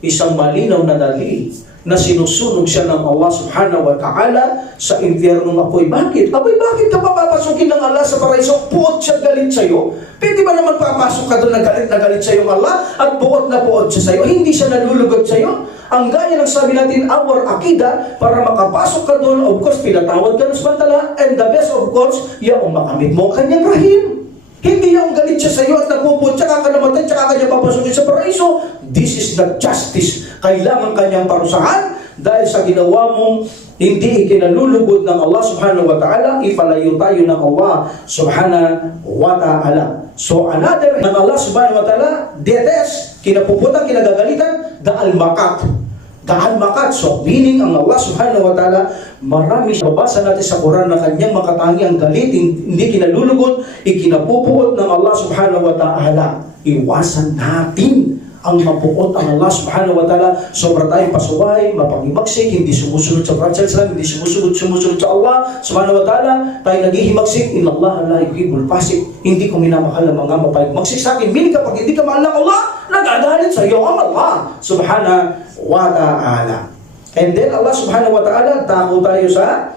Isang malinaw na dali na sinusunog siya ng Allah subhanahu wa ta'ala sa impyernong apoy. Bakit? Apoy, bakit ka papapasukin ng Allah sa paraiso? Puot siya, galit sa'yo. Pwede ba naman papasok ka doon na galit sa'yo ng Allah at puot na puot siya sa'yo? Hindi siya nalulugod sa'yo? Ang gaya ng sabi natin, our akida, para makapasok ka doon, of course, pinatawad ka ng samantala, and the best, of course, yung makamit mo ang kanyang rahim. Hindi yung galit siya sa iyo at nagpupun, tsaka ka namatay, tsaka kanya papasukin sa paraiso. This is not justice. Kailangan kanyang parusahan dahil sa ginawa mong hindi ikinalulugod ng Allah subhanahu wa ta'ala, ipalayo tayo ng Allah subhanahu wa ta'ala. So another ng Allah subhanahu wa ta'ala, detes, kinapuputan, kinagagalitan, da'al-makat. Da'al-makat. So meaning ang Allah subhanahu wa ta'ala, marami siya. Babasa natin sa Quran na kanyang makatangiang galit, hindi kinalulugod, ikinapupuot ng Allah subhanahu wa ta'ala. Iwasan natin ang mapuot ang Allah subhanahu wa ta'ala. Sobra tayong pasubay, mapangimagsik, hindi sumusunod sa Prophet Islam, hindi sumusunod sa Allah subhanahu wa ta'ala. Tayo naghihimagsik, inna Allah la yuhibbul fasik. Hindi ko minamahal ang mga mapangimagsik sa akin. Meaning kapag hindi ka mahal ng Allah, nagagalit sa iyo ang Allah subhanahu wa ta'ala. And then Allah subhanahu wa ta'ala, tako tayo sa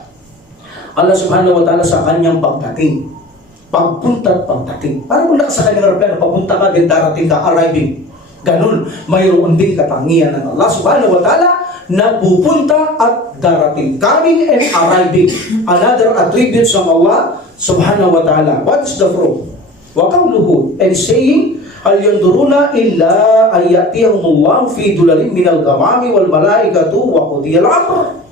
Allah subhanahu wa ta'ala sa kanyang pagdating. Pagpunta at pagdating. Parang mula ka sa kanyang aeroplano, pagpunta ka, din darating ka, arriving. Ganun, mayroon din katangian ng Allah subhanahu wa ta'ala na pupunta at darating. Coming and arriving. Another attributes ng Allah subhanahu wa ta'ala. What is the proof? Wa qawluhu, and saying, hal yanduruna illa ayyatiyahumullahu fi dulalin minal gamami wal malaikatu wa qudiyal amr.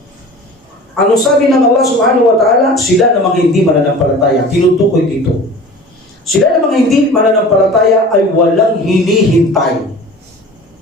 Ano sabi ng Allah subhanahu wa ta'ala? Sila namang hindi mananampalataya. Tinutukoy dito. Sila namang hindi mananampalataya ay walang hinihintay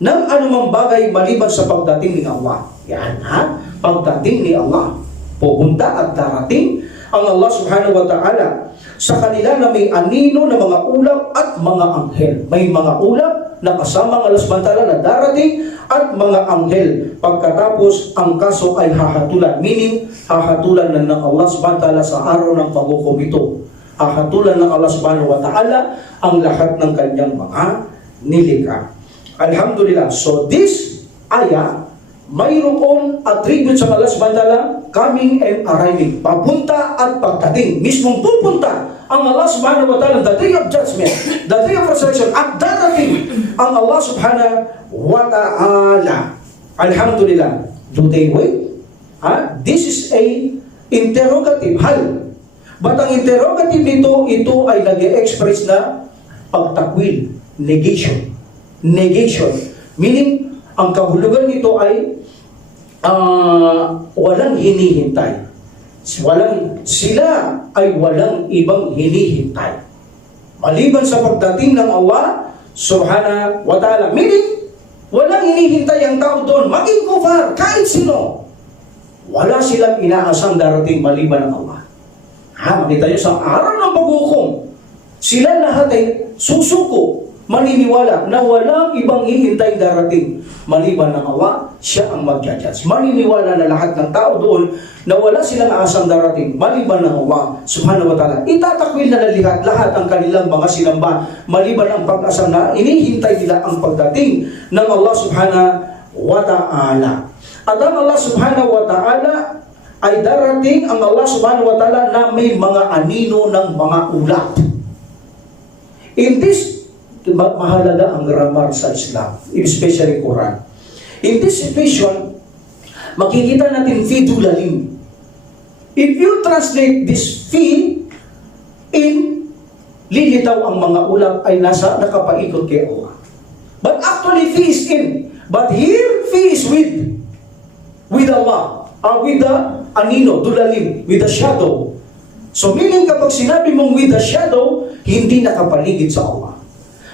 ng anumang bagay maliban sa pagdating ni Allah. Yan ha? Pagdating ni Allah. Pupunta at darating ang Allah subhanahu wa ta'ala sa kanila na may anino na mga ulap at mga anghel. May mga ulap na kasama ng Allah subhanahu wa ta'ala na darating at mga anghel. Pagkatapos, ang kaso ay hahatulan. Meaning, hahatulan na ng Allah subhanahu wa ta'ala sa araw ng paghukom ito. Hahatulan ng Allah subhanahu wa ta'ala ang lahat ng kanyang mga nilikha. Alhamdulillah. So this ayah, mayroon attributes sa Allah subhanahu wa ta'ala, coming and arriving. Papunta at pagdating. Mismong pupunta ang Allah subhanahu wa ta'ala, the day of judgment, the day of resurrection, at darating ang Allah subhanahu wa ta'ala. Alhamdulillah. Do they wait? This is a interrogative. Hal. But ang interrogative nito, ito ay nag-express na pagtakwil, negation. Negation. Meaning, ang kahulugan nito ay walang hinihintay. Sila ay walang ibang hinihintay. Maliban sa pagdating ng Allah subhanahu wa ta'ala. Meaning, walang hinihintay ang tao doon. Maging kufar, kahit sino. Wala silang inaasang darating maliban ng Allah. Makita nyo sa araw ng paghukom, sila lahat ay susuko, maniniwala na walang ibang hihintay darating maliban ng Allah, siya ang mag-judge. Maniniwala na lahat ng tao doon na wala silang asang darating maliban ng Allah subhanahu wa ta'ala. Itatakwil na lahat ang kanilang mga sinamba maliban ang pag-asang na inihintay nila ang pagdating ng Allah subhanahu wa ta'ala. At ang Allah subhanahu wa ta'ala ay darating ang Allah subhanahu wa ta'ala na may mga anino ng mga ulap. In this, mahalaga ang grammar sa Islam, especially Quran. In this situation, makikita natin fi dulalim. If you translate this fi in lilitaw ang mga ulap ay nakapaikot kay Allah. But actually fi is in. But here fi is with Allah. With the anino, dulalim, with the shadow. So meaning kapag sinabi mong with the shadow, hindi nakapaligid sa Allah.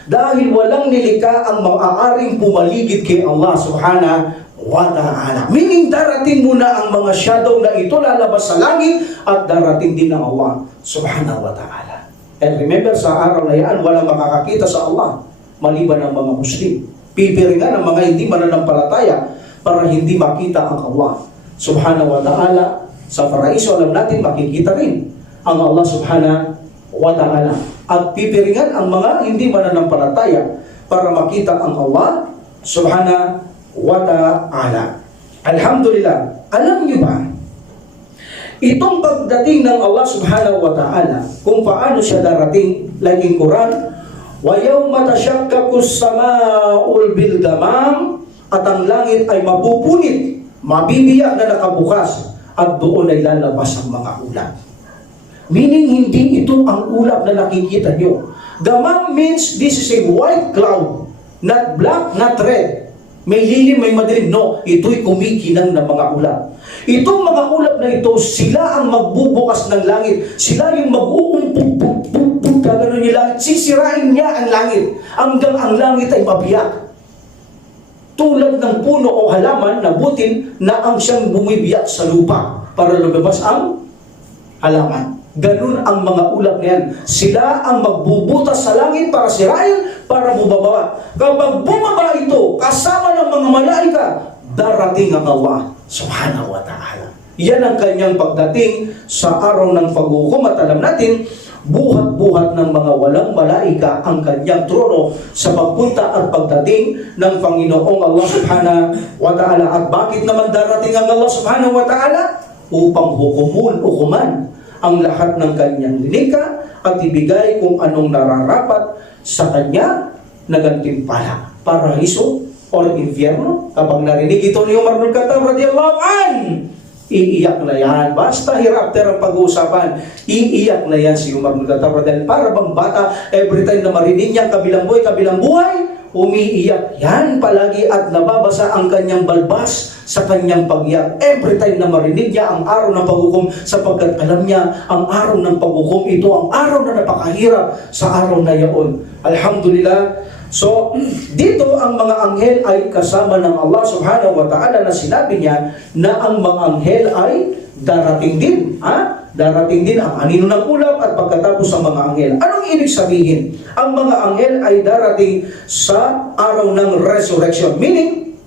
Dahil walang nilikha ang maaaring pumaligid kay Allah subhanahu wa ta'ala. Meaning darating muna ang mga shadow na ito lalabas sa langit at darating din ng Allah subhanahu wa ta'ala. And remember, sa araw na yan, walang makakakita sa Allah maliban ang mga Muslim. Pipiringan ang mga hindi mananampalataya para hindi makita ang Allah subhanahu wa ta'ala. Sa paraiso, alam natin, makikita rin ang Allah subhanahu wa ta'ala. At pipiringan ang mga hindi mananampalataya para makita ang Allah subhanahu wa ta'ala. Alhamdulillah. Alam niyo ba, itong pagdating ng Allah subhanahu wa ta'ala, kung paano siya darating, like in Quran, وَيَوْمَ تَشَكَّكُ السَّمَاءُ بِالْغَمَامِ, at ang langit ay mapupunit, mabibiyak na nakabukas, at doon ay lalabas ang mga ulap. Meaning, hindi ito ang ulap na nakikita nyo. Gamam means this is a white cloud, not black, not red. May lilim, may madilim. No, ito'y kumikinang na mga ulap. Itong mga ulap na ito, sila ang magbubukas ng langit. Sila yung mag-uumpuk-puk-puk-puk, gano'n yung langit. Sisirain niya ang langit hanggang ang langit ay mabiyak. Tulad ng puno o halaman na butil na ang siyang bumibiyak sa lupa para lumabas ang halaman. Ganun ang mga ulap na yan. Sila ang magbubutas sa langit para sirain, para bumaba. Kapag bumaba ito, kasama ng mga malaika, darating ang Allah subhanahu wa ta'ala. Yan ang kanyang pagdating sa araw ng paghukom. At alam natin, buhat-buhat ng mga walang malaika ang kanyang trono sa pagpunta at pagdating ng Panginoong Allah subhanahu wa ta'ala. At bakit naman darating ang Allah subhanahu wa ta'ala? Upang hukuman ang lahat ng kanyang linika at ibigay kung anong nararapat sa kanya na gantimpala. Paraiso or infierno. Kapag narinig ito ni Umar bin Khattab radiyallahu anhu, iiyak na yan. Basta hereafter ang pag-uusapan, iiyak na yan si Umar bin Khattab radiyallahu anhu. Para bang bata, every time na marinig niya kabilang buhay, umiiyak yan palagi at nababasa ang kanyang balbas sa kanyang pagyak. Every time na marinig niya ang araw ng paghukom, sapagkat alam niya ang araw ng paghukom, ito ang araw na napakahirap sa araw na yaon. Alhamdulillah. So, dito ang mga anghel ay kasama ng Allah subhanahu wa ta'ala na sinabi niya na ang mga anghel ay darating din. Darating din ang anino ng ulap at pagkatapos ang mga anghel. Anong ibig sabihin? Ang mga anghel ay darating sa araw ng resurrection. Meaning,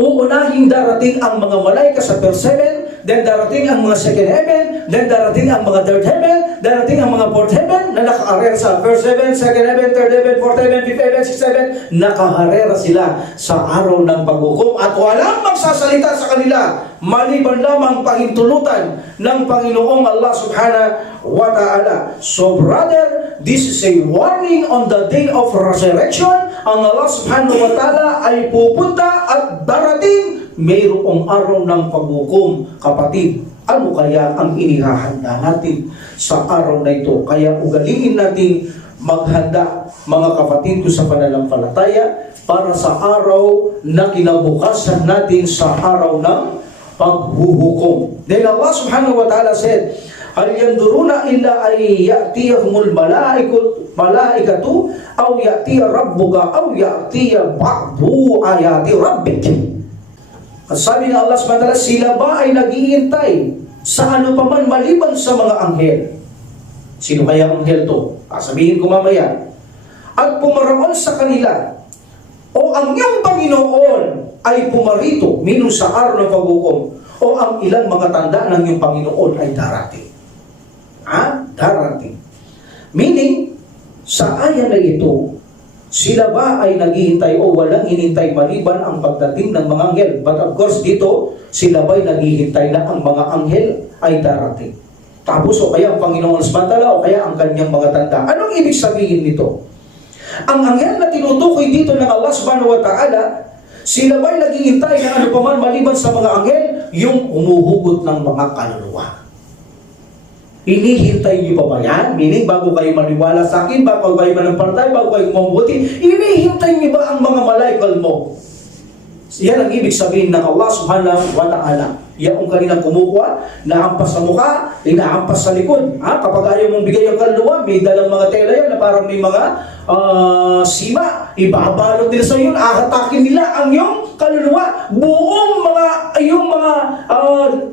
uunahin darating ang mga malaika sa first heaven, then darating ang mga second heaven, then darating ang mga third heaven, darating ang mga fourth heaven na nakaharera sa first heaven, second heaven, third heaven, fourth heaven, fifth heaven, sixth heaven. Nakaharera sila sa araw ng paghukom at walang magsasalita sa kanila maliban lamang pahintulutan ng Panginoong Allah subhanahu wa ta'ala. So brother, this is a warning on the day of resurrection. Ang Allah subhanahu wa ta'ala ay pupunta at darating mayroong araw ng paghukom. Kapatid, ano kaya ang inihahanda natin sa araw na ito? Kaya ugaliin natin maghanda, mga kapatid ko sa pananampalataya, para sa araw na kinabukasan natin sa araw ng paghuhukom. Then Allah subhanahu wa ta'ala said, hal yanduruna illa ay ya'tiyahumul malaikatu aw ya'tiya rabbuka aw ya'tiya ba'du ayati rabbik. At sabi ng Allah subhanahu wa ta'ala, sila ba ay nag-iintay sa ano pa man maliban sa mga anghel? Sino kaya ang anghel to? Sabihin ko mamaya. At pumaraon sa kanila, o ang iyong Panginoon ay pumarito, minun sa araw ng paghukom, o ang ilang mga tanda ng iyong Panginoon ay darating. Darating. Meaning, sa aya na ito, Sila ba ay naghihintay o walang hinintay maliban ang pagdating ng mga anghel? But of course dito, sila ba ay naghihintay na ang mga anghel ay darating? Tapos o kaya ang Panginoon Subhanahu o kaya ang kanyang mga tanda. Anong ibig sabihin nito? Ang anghel na tinutukoy dito ng Allah Subhanahu wa Ta'ala, sila ba ay naghihintay ng ano paman maliban sa mga anghel? Yung umuhugot ng mga kaluluwa. Inihintay niyo pa ba yan? Meaning, bago kayo maniwala sa akin, bago kayo manampalataya, bago kayo mabuti, inihintay niyo ba ang mga malaikal mo? Yan ang ibig sabihin ng Allah Subhanahu wa Ta'ala. Yan ang kanilang kumukuha, naampas sa mukha, inaampas sa likod. Kapag ayaw mong bigay ang kaluluwa, may dalang mga tela yan na parang may mga sima. Ibabalot nila sa iyo, ahatakin nila ang iyong kaluluwa. Buong mga, yung mga,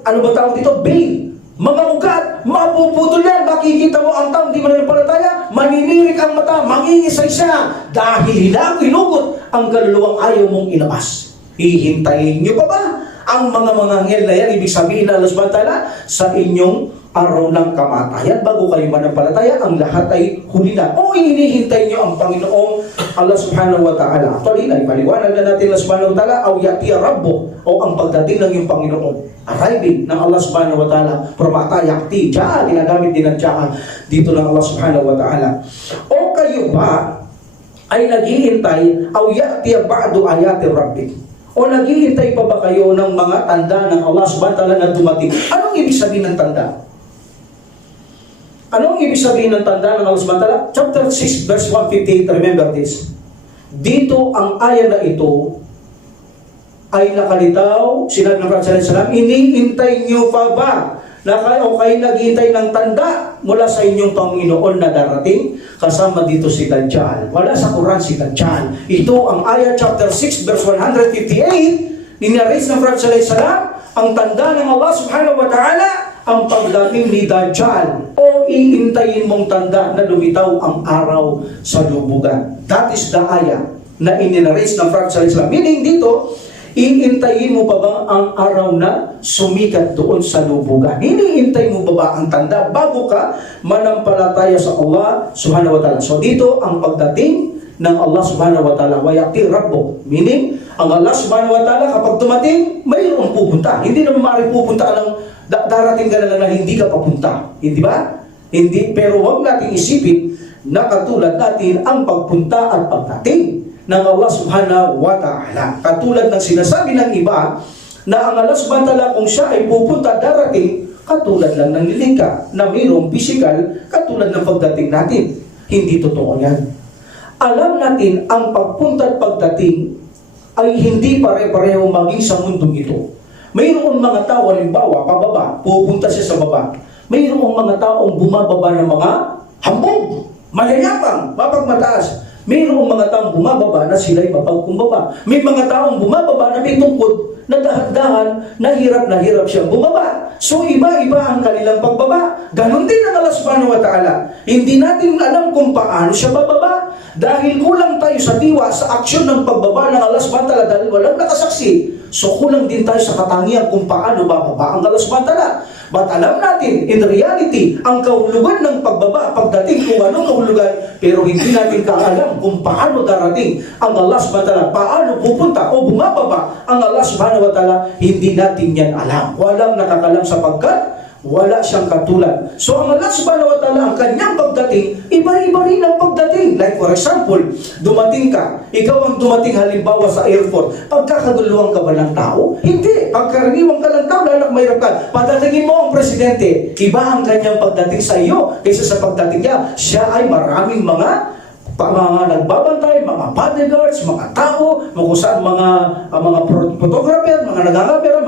ano ba tawag dito? Vein. Mga ugat, mapuputol yan. Makikita mo ang tao, hindi mo nanampalataya, maninirik ang mata, mangingisay siya. Dahil hilang inugot ang kaluluwang ayaw mong ilabas. Hihintayin nyo pa ba ang mga anghel na yan? Ibig sabihin na Allah Subhanahu wa Ta'ala sa inyong araw ng kamatayan. Bago kayo manampalataya, ang lahat ay huli na. O hinihintay nyo ang Panginoong Allah Subhanahu wa Ta'ala. Actually, paliwanag na natin Allah Subhanahu wa Ta'ala, aw ya'tiya rabbo, o ang pagdating ng iyong Panginoon. Arriving ng Allah Subhanahu wa Ta'ala. Pramata yakti, diyan, ginagamit din ang diyan dito ng Allah Subhanahu wa Ta'ala. O kayo ba ay naghihintay, aw ya'tiya ba'du ayati rabbik, o naghihintay pa ba kayo ng mga tanda ng Allah Subhanahu wa Ta'ala na dumating? Anong ibig sabihin ng tanda? Anong ibig sabihin ng tanda ng Allah Subhanahu wa Ta'ala? Chapter 6 verse 158, remember this. Dito ang aya na ito ay nakalitaw, sinabi ng Prophet sallallahu alaihi wasallam, iniintay niyo pa ba na kayo naghihintay ng tanda mula sa inyong Panginoon na darating? Kasama dito si Dajjal. Wala sa Quran si Dajjal. Ito ang ayat chapter 6 verse 158, ninaris ng Prophet sallallahu alaihi wasallam, ang tanda ng Allah Subhanahu wa Ta'ala, ang pagdating ni Dajjal. O iintayin mong tanda na lumitaw ang araw sa lubugan. That is the ayah na ininaris ng Prophet sallallahu alaihi wasallam. Meaning dito, iintayin mo pa ba ang araw na sumikat doon sa lubugan? Iniintay mo pa ba ang tanda bago ka manampalataya sa Allah Subhanahu wa Ta'ala? So dito ang pagdating ng Allah Subhanahu wa Ta'ala, wayati rabbo, meaning ang Allah Subhanahu wa Ta'ala kapag dumating, mayroong pupunta. Hindi naman maaaring pupunta ka lang, darating ka na lang na hindi ka papunta. Hindi ba? Hindi, pero huwag natin isipin na katulad natin ang pagpunta at pagdating ng Allah Subhanahu wa Ta'ala. Katulad ng sinasabi ng iba na ang Allah Subhanahu wa Ta'ala kung siya ay pupunta darating, katulad lang ng nilikha na mayroong physical katulad ng pagdating natin. Hindi totoo yan. Alam natin ang pagpunta at pagdating ay hindi pare-pareho maging sa mundong ito. Mayroong mga tao, halimbawa, pababa, pupunta siya sa baba. Mayroong mga taong bumababa ng mga hambog, malayapang, mapagmataas. Mayroong mga taong bumababa na sila'y mapagkumbaba. May mga taong bumababa na may tungkod, na dahan-dahan, na hirap siyang bumaba. So iba-iba ang kanilang pagbaba. Ganon din ang Allah Subhanahu wa Ta'ala. Hindi natin alam kung paano siya bababa. Dahil kulang tayo sa diwa, sa aksyon ng pagbaba ng Allah Subhanahu wa Ta'ala dahil walang nakasaksi. So kulang din tayo sa katangian kung paano bababa ang Allah Subhanahu wa Ta'ala. But alam natin, in reality, ang kahulugan ng pagbaba, pagdating kung anong kahulugan, pero hindi natin kaalam kung paano darating ang Allah Subhanahu wa Ta'ala, paano pupunta o bumababa ang Allah Subhanahu wa Ta'ala, hindi natin yan alam. Walang nakakalam sapagkat wala siyang katulad. So ang Allah Subhanahu wa Ta'ala, ang kanyang pagdating, iba-iba rin ang pagdating. Like for example, dumating ka, ikaw ang dumating halimbawa sa airport, pagkakaguluhan ka ba ng tao? Hindi. Pagkaraniwang ka ng tao, lalak mayroon ka. Padatingin mo ang presidente, iba ang kanyang pagdating sa iyo kaysa sa pagdating niya. Siya ay maraming mga nagbabantay, mga bodyguards, mga tao, kung saan mga photographer, mga nagangabera,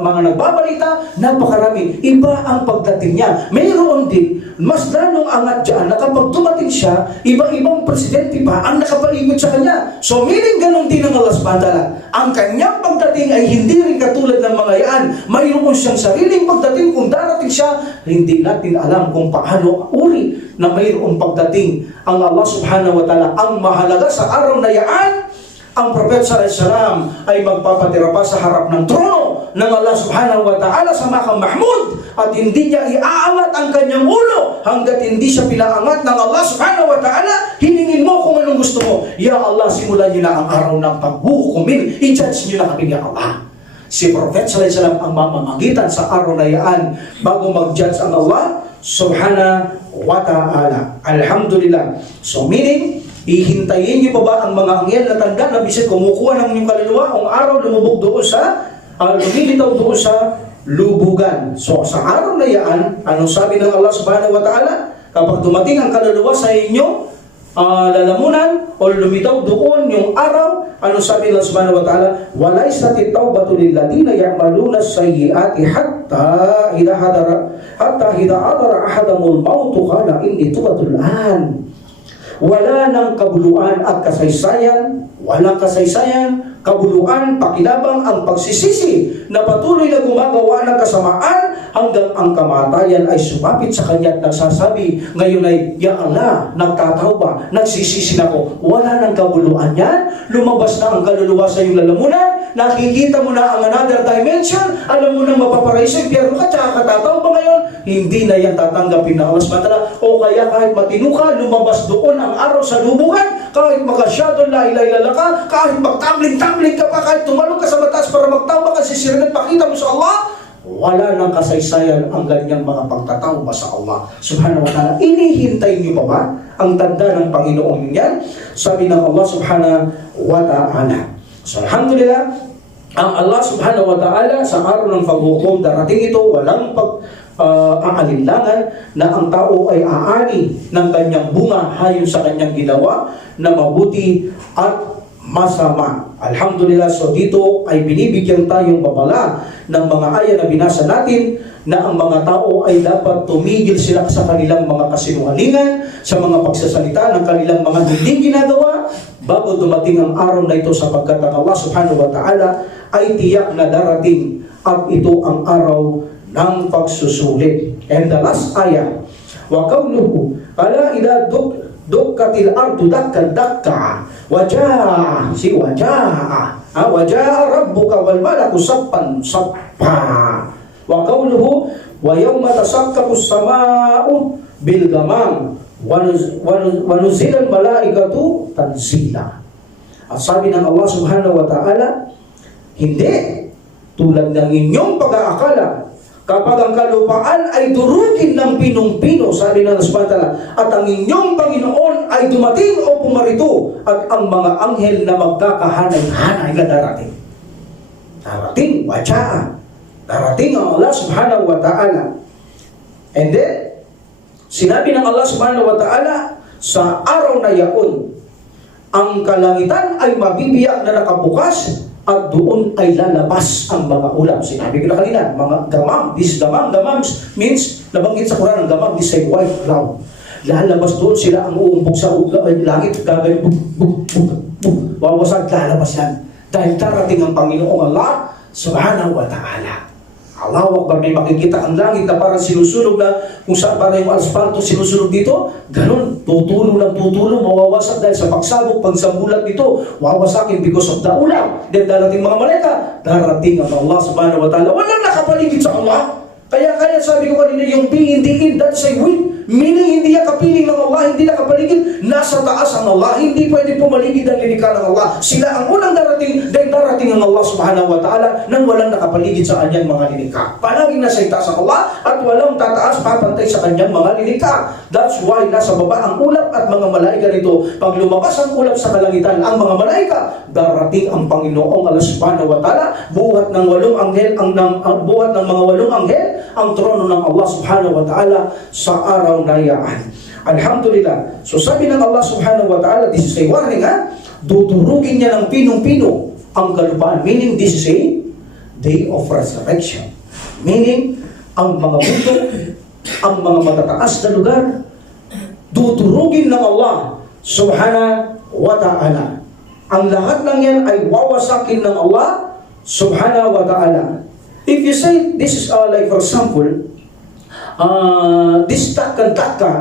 mga nagbabalita, napakarami. Iba ang pagdating niya. Mayroon din, mas lalong angat dyan na kapag dumating siya, iba-ibang presidente pa ang nakapaligod sa kanya. So meaning ganun din ang Allah Subhanahu wa Ta'ala. Ang kanyang pagdating ay hindi rin katulad ng mga yan. Mayroon siyang sariling pagdating. Kung darating siya, hindi natin alam kung paano uri na mayroong pagdating ang Allah Subhanahu wa Ta'ala. Ang mahalaga sa araw na yaan, ang Prophet sallallahu alaihi wasallam ay magpapatira pa sa harap ng trono ng Allah Subhanahu wa Ta'ala sa Makam Mahmud, at hindi niya iaangat ang kanyang ulo hanggat hindi siya pinaangat ng Allah Subhanahu wa Ta'ala. Hiningin mo kung anong gusto mo? Ya Allah, simulan niyo na ang araw ng paghuhukumin. I-judge niyo na kami, Ya Allah. Si Prophet sallallahu alaihi wasallam ang mamamagitan sa araw na yan bago mag-judge ang Allah subhanahu wa ta'ala. Alhamdulillah. So meaning, ihintayin niyo pa ba ang mga anghel na tanda na bisit kumukuha ng inyong kaluluwa ang araw lumubog doon sa lumilitaw doon sa lubugan. So sa araw na yan, anong sabi ng Allah subhanahu wa ta'ala? Kapag dumating ang kaluluwa sa inyo, lalamunan o lumitaw doon yung araw, ano sabi ng subhanahu wa ta'ala? وَلَيْسَتِ التَّوْبَةُ لِلَّذِينَ يَعْمَلُونَ السَّيِّئَاتِ حَتَّى إِذَا حَضَرَ أَحَدَهُمُ الْمَوْتُ قَالَ إِنِّي تُبْتُ الْآنَ. Wala ng kabuluan at kasaysayan, walang kasaysayan, kabuluan, pakinabang ang pagsisisi na patuloy na gumagawa ng kasamaan hanggang ang kamatayan ay sumapit sa kanya at nagsasabi, ngayon ay, Ya Allah, nagtatawba, nagsisisi na ko. Wala ng kabuluan yan. Lumabas na ang kaluluwa sa iyong lalamunan, nakikita mo na ang another dimension, alam mo na mapaparaiso, pero ka, tsaka katatawba ngayon, hindi na yan tatanggapin na Allah SWT. O kaya kahit matino ka, lumabas doon ang araw sa lubugan, kahit makasyado la ilay-lala ka, kahit magtambling-tambling ka pa, kahit tumalong ka sa mataas para magtawba ka, sisirin at pakita mo sa Allah, wala nang kasaysayan ang ganyang mga pagtatawba sa Allah subhanahu wa ta'ala. Inihintay niyo pa ba ang tanda ng Panginoon niyan? Sabi ng Allah subhanahu wa ta'ala. So alhamdulillah, ang Allah subhanahu wa ta'ala sa araw ng paghukom, darating ito, walang aalinlangan na ang tao ay aani ng kanyang bunga hayon sa kanyang ginawa na mabuti at masama. Alhamdulillah, so dito ay binibigyan tayong babala ng mga aya na binasa natin na ang mga tao ay dapat tumigil sila sa kanilang mga kasinungalingan, sa mga pagsasalita ng kanilang mga hindi ginagawa bago dumating ang araw na ito, sapagkat ang Allah subhanahu wa ta'ala ay tiyak na darating at ito ang araw ng pagsusulit. And the last ayah, wa qawluhu ala idha dukkatil ardu dakkan dakka wajaa rabbuka wal malaku saffan saffa. Wa qawluhu wa yawma tasakkaku as-samaa'u bil ghamam wa nuzila al malaikatu tanzila. At sabi ng Allah subhanahu wa ta'ala, hindi tulad ng inyong pag-aakala kapag ang kalupaan ay durugin ng pinong-pino, sabi ng Allah subhanahu wa ta'ala, at ang inyong Panginoon ay dumating o pumarito, at ang mga anghel na magkakahanay-hanay na darating. Darating, wajaa. Darating ang Allah subhanahu wa ta'ala. And then, sinabi ng Allah subhanahu wa ta'ala, sa araw na yaon, ang kalangitan ay mabibiyak na nakabukas, at doon ay lalabas ang mga ulap. Sinabi ko na kanina, mga gamam. This gamam means, nabanggit sa Quran, ang gamam, this ay white cloud. Lalabas doon sila, ang uumpog sa langit, gagawin, wawasag, lalabas yan. Dahil darating ang Panginoong Allah subhanahu wa ta'ala. Allah Akbar, may makikita ang langit na parang sinusunog na kung saan parang yung asfalto sinusunog dito, ganun, tutulo, mawawasak dahil sa pagsabog, pagsambulat dito, wawasakin because of the ulam. Then darating mga malaika, darating ang Allah subhanahu wa ta'ala. Walang nakapaligid sa Allah. Kaya sabi ko kanina, yung being in, that's a will. Meaning, hindi niya kapiling ng Allah, hindi nakapaligid, nasa taas ang Allah, hindi pwede pumaligid ang lilikha ng Allah. Sila ang unang darating, dahil darating ang Allah subhanahu wa ta'ala nang walang nakapaligid sa kanyang mga lilikha. Palaging nasa itaas ang Allah at walang tataas papantay sa kanyang mga lilikha. That's why nasa baba ang ulap at mga malaika nito. Pag lumabas ang ulap sa kalangitan, ang mga malaika, darating ang Panginoong Allah subhanahu wa ta'ala, buhat ng mga walong anghel, ang trono ng Allah subhanahu wa ta'ala sa araw na yan. Alhamdulillah. So sabi ng Allah subhanahu wa ta'ala, this is a warning, dudurugin niya ng pinong-pino ang kalupaan. Meaning, this is a day of resurrection. Meaning, ang mga bundok, ang mga matataas na lugar, dudurugin ng Allah subhanahu wa ta'ala. Ang lahat ng yan ay wawasakin ng Allah subhanahu wa ta'ala. If you say, this is like for example, this takkan,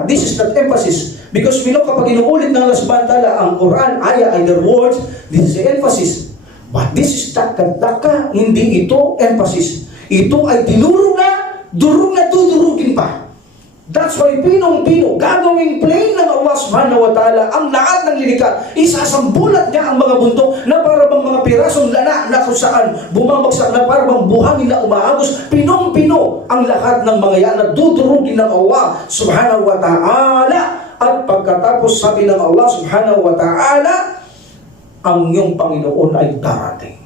this is not emphasis. Because we know kapag inuulit ng Allah subhanahu wa ta'ala ang Quran, ayah, either words, this is the emphasis. But this is takkan, hindi ito emphasis. Ito ay dinurog na dudurugin pa. That's why pinong-pino, gagawing plain ng Allah subhanahu subhanahu wa ta'ala ang lahat ng lilikha. Isasambulat niya ang mga bundok na para bang mga pirasong lana na kung saan bumabagsak na para bang buhangin na umaagos. Pinong-pino ang lahat ng mga yan na dudurugin ng Allah subhanahu wa ta'ala. At pagkatapos sabi ng Allah subhanahu wa ta'ala, ang iyong Panginoon ay darating.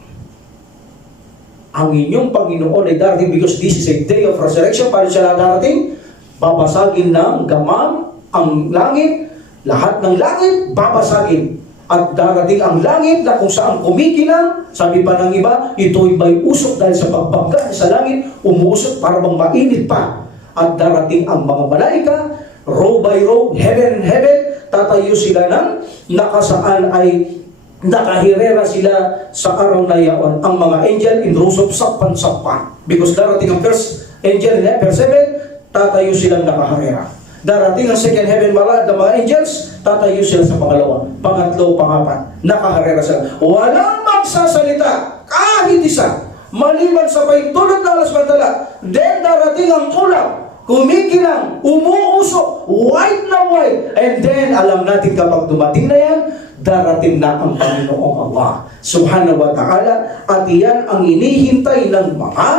Ang inyong Panginoon ay darating because this is a day of resurrection. Paano siya darating? Babasagin ng gamam ang langit, lahat ng langit babasagin. At darating ang langit na kung saan kumikinang, sabi pa ng iba, ito'y may usok dahil sa pagbangga sa langit, umuusok para bang mainit pa. At darating ang mga malaika, row by row, heaven and heaven, tatayo sila ng nakasaan ay nakahirera sila sa araw na yaon. Ang mga angel in rows of sakpan-sakpan. Because darating ang first angel in verse 7, tatayo silang nakaharera. Darating ang second heaven malad ng mga angels, tatayo sila sa pangalawa, pangatlo, pangapat, nakaharera sila. Walang magsasalita, kahit isa, maliban sa paitulad ng Allah subhanahu wa ta'ala. Then darating ang ulap, kumikinang, umuusok, white na white. And then, alam natin kapag dumating na yan, darating na ang Panginoong Allah subhanahu wa ta'ala. At iyan ang inihintay ng mga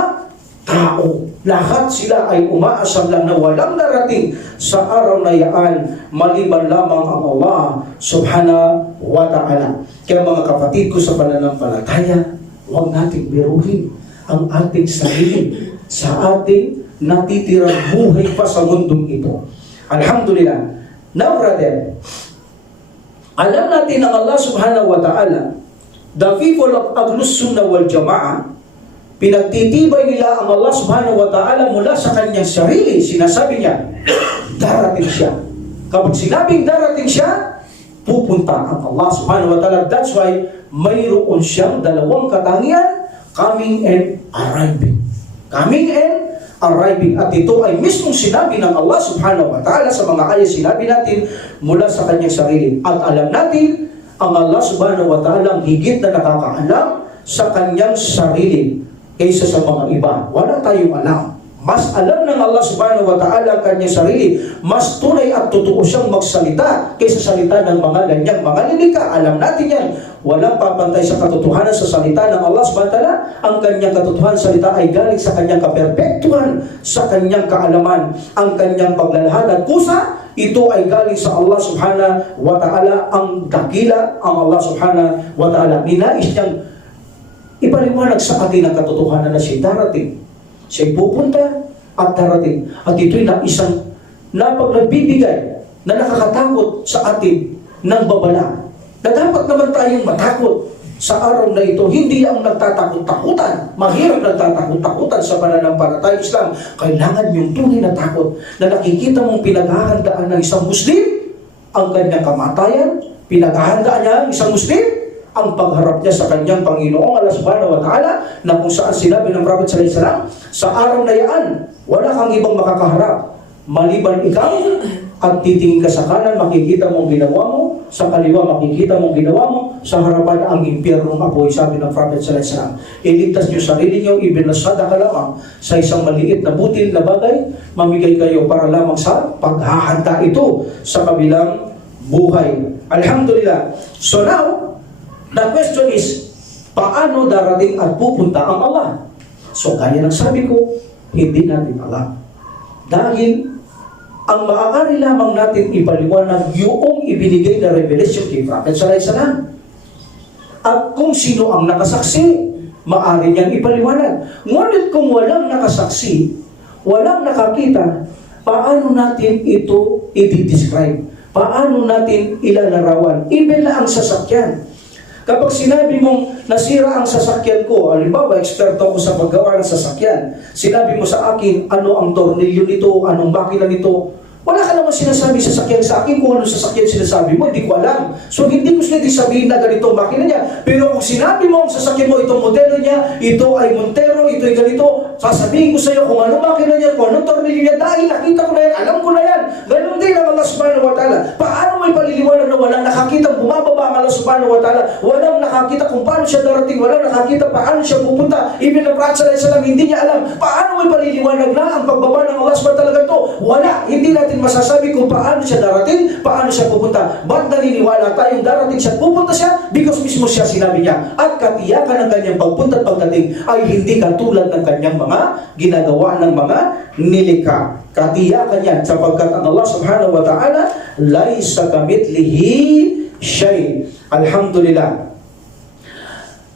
tao. Lahat sila ay umaasam lang na walang darating sa araw na yaan maliban lamang ang Allah subhanahu wa ta'ala. Kaya mga kapatid ko sa pananampalataya, huwag nating biruhin ang ating sarili sa ating natitirang buhay pa sa mundong ito. Alhamdulillah. Now brother, alam natin ang Allah subhanahu wa ta'ala, the people of Ahlus Sunnah wal Jama'ah, pinagtitibay nila ang Allah subhanahu wa ta'ala mula sa kanyang sarili. Sinasabi niya, darating siya. Kapag sinabing darating siya, pupunta ang Allah subhanahu wa ta'ala. That's why mayroon siyang dalawang katangian, coming and arriving. Coming and arriving. At ito ay mismong sinabi ng Allah subhanahu wa ta'ala sa mga ayat sinabi natin mula sa kanyang sarili. At alam natin, ang Allah subhanahu wa ta'ala ang higit na nakakaalam sa kanyang sarili kaysa sa mga iba. Wala tayong alam. Mas alam ng Allah subhanahu wa ta'ala ang kanyang sarili. Mas tunay at totoo siyang magsalita kaysa salita ng mga ganyang mga lilikha. Alam natin yan. Walang papantay sa katotohanan sa salita ng Allah subhanahu wa ta'ala. Ang kanyang katotohanan salita ay galing sa kanyang kaperpektuhan, sa kanyang kaalaman. Ang kanyang paglalahad at kusa, ito ay galing sa Allah subhanahu wa ta'ala. Ang dakila, ang Allah subhanahu wa ta'ala. Ninais niyang ipaliwanag sa atin ang katotohanan na siya darating. Siya'y pupunta at darating. At ito'y na isang nagbibigay na nakakatakot sa atin ng babala. Na dapat naman tayong matakot sa araw na ito. Hindi ang nagtatakot-takutan. Mahirap nagtatakot-takutan sa pananampalatayang Islam. Kailangan yung tunay na takot na nakikita mong pinaghahandaan ng isang Muslim ang kanyang kamatayan. Pinaghahandaan niya ang isang Muslim ang pagharap niya sa kanyang Panginoong Allah subhanahu wa ta'ala, na kung saan sinabi ng Prophet sallallahu alaihi wasallam, sa araw na yan, wala kang ibang makakaharap maliban ikaw, at titingin ka sa kanan, makikita mong ginawa mo, sa kaliwa makikita mong ginawa mo, sa harapan ang impyernong apoy, sabi ng Prophet sallallahu alaihi wasallam. Iligtas niyo sarili niyo, ibinasada ka lamang sa isang maliit na butil na bagay, mamigay kayo para lamang sa paghahanda ito sa kabilang buhay. Alhamdulillah. So now, the question is, paano darating at pupunta ang Allah? So, kaya ng sabi ko, hindi natin alam. Dahil, ang maaari lamang natin ipaliwanag yung ibinigay na revelation kay Prophet sallallahu alaihi wasallam. At kung sino ang nakasaksi, maaari niyang ipaliwanag. Ngunit kung walang nakasaksi, walang nakakita, paano natin ito i-describe? Paano natin ilalarawan? Even na ang sasakyan. Kapag sinabi mong nasira ang sasakyan ko, halimbawa, eksperto ako sa paggawa ng sasakyan, sinabi mo sa akin, ano ang tornilyo nito, anong makina nito, wala ka naman sinasabi sa sasakyan sa akin kung anong sasakyan sinasabi mo, hindi ko alam. So, hindi ko sila sabihin na ganito ang makina niya. Pero kung sinabi mo ang sasakyan mo, itong modelo niya, ito ay Montero, ito ay ganito, sasabihin ko sa iyo kung anong makina niya, kung anong tornilyo niya, dahil nakita ko na yan, alam ko na yan. Ganun din ang Allah subhanahu wa ta'ala. Paano mo mo'y paliliwanag na walang nakakita bumababa ang Allah subhanahu wa ta'ala, walang nakakita kung paano siya darating, walang nakakita paano siya pupunta, even ang Prophet sallallahu alaihi wasallam hindi niya alam, paano mo'y paliliwanag na ang pagbaba ng Allah subhanahu wa ta'ala ito? Wala, hindi natin masasabi kung paano siya darating, paano siya pupunta. Ba't naniniwala tayong darating siya, pupunta siya? Because mismo siya sinabi niya, at katiyakan ng kanyang pagpunta at pagdating ay hindi katulad ng kanyang mga ginagawa ng mga nilikha. Katiyakan yan sapagkat ang Allah subhanahu wa ta'ala laysa kamithlihi shay. Alhamdulillah.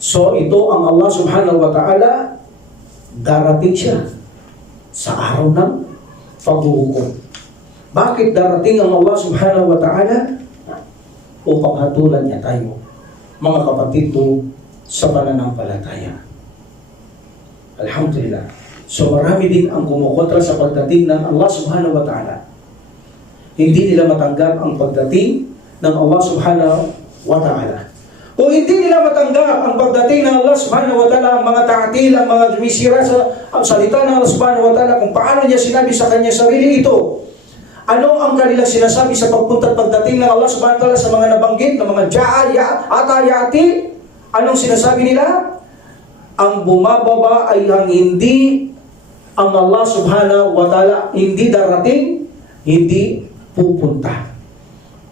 So ito ang Allah subhanahu wa ta'ala, darating siya sa araw ng paghuhukom. Bakit darating ang Allah subhanahu wa ta'ala? Upang hatulan niya tayo, mga kapatid ko, sa pananampalataya. Alhamdulillah. So marami din ang kumukontra sa pagdating ng Allah subhanahu wa ta'ala. Hindi nila matanggap ang pagdating ng Allah subhanahu wa ta'ala. Kung hindi nila matanggap ang pagdating ng Allah subhanahu wa ta'ala, ang mga ta'atil, ang mga dumisira sa salita ng Allah subhanahu wa ta'ala, kung paano niya sinabi sa kanya sarili ito, ano ang kanilang sinasabi sa pagpunta at pagdating ng Allah subhanahu wa ta'ala sa mga nabanggit, ng mga ja'a, atayati, anong sinasabi nila? Ang bumababa ay ang hindi ang Allah subhanahu wa ta'ala, hindi darating, hindi pupunta.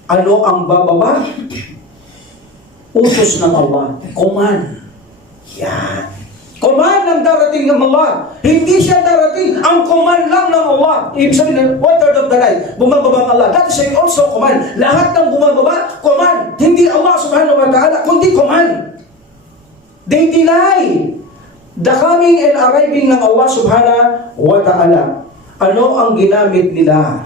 Ano ang bababa? Utos ng Allah. Command. Yan. Command ang darating ng Allah. Hindi siya darating. Ang command lang ng Allah. Ibig sabihin, one third of the night, bumababa ang Allah. That is also command. Lahat ng bumababa, command. Hindi Allah subhanahu wa ta'ala, kundi command. They deny the coming and arriving ng Allah subhanahu wa ta'ala. Ano ang ginamit nila?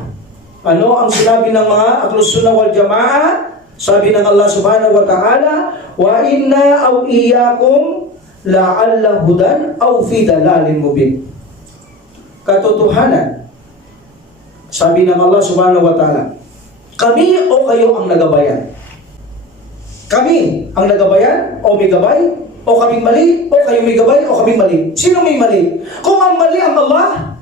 Ano ang sinabi ng mga Ahlus Sunnah wal Jama'ah? Sabi ng Allah subhanahu wa ta'ala, wa inna aw iyyakum la'alla hudan aw fi dalalin mubin. Katotohanan, sabi ng Allah subhanahu wa ta'ala, kami o kayo ang nagabayan? Kami ang nagabayan o may gabay? O kaming mali? O kayo may gabay? O kaming mali? Sino may mali? Kung ang mali ang Allah,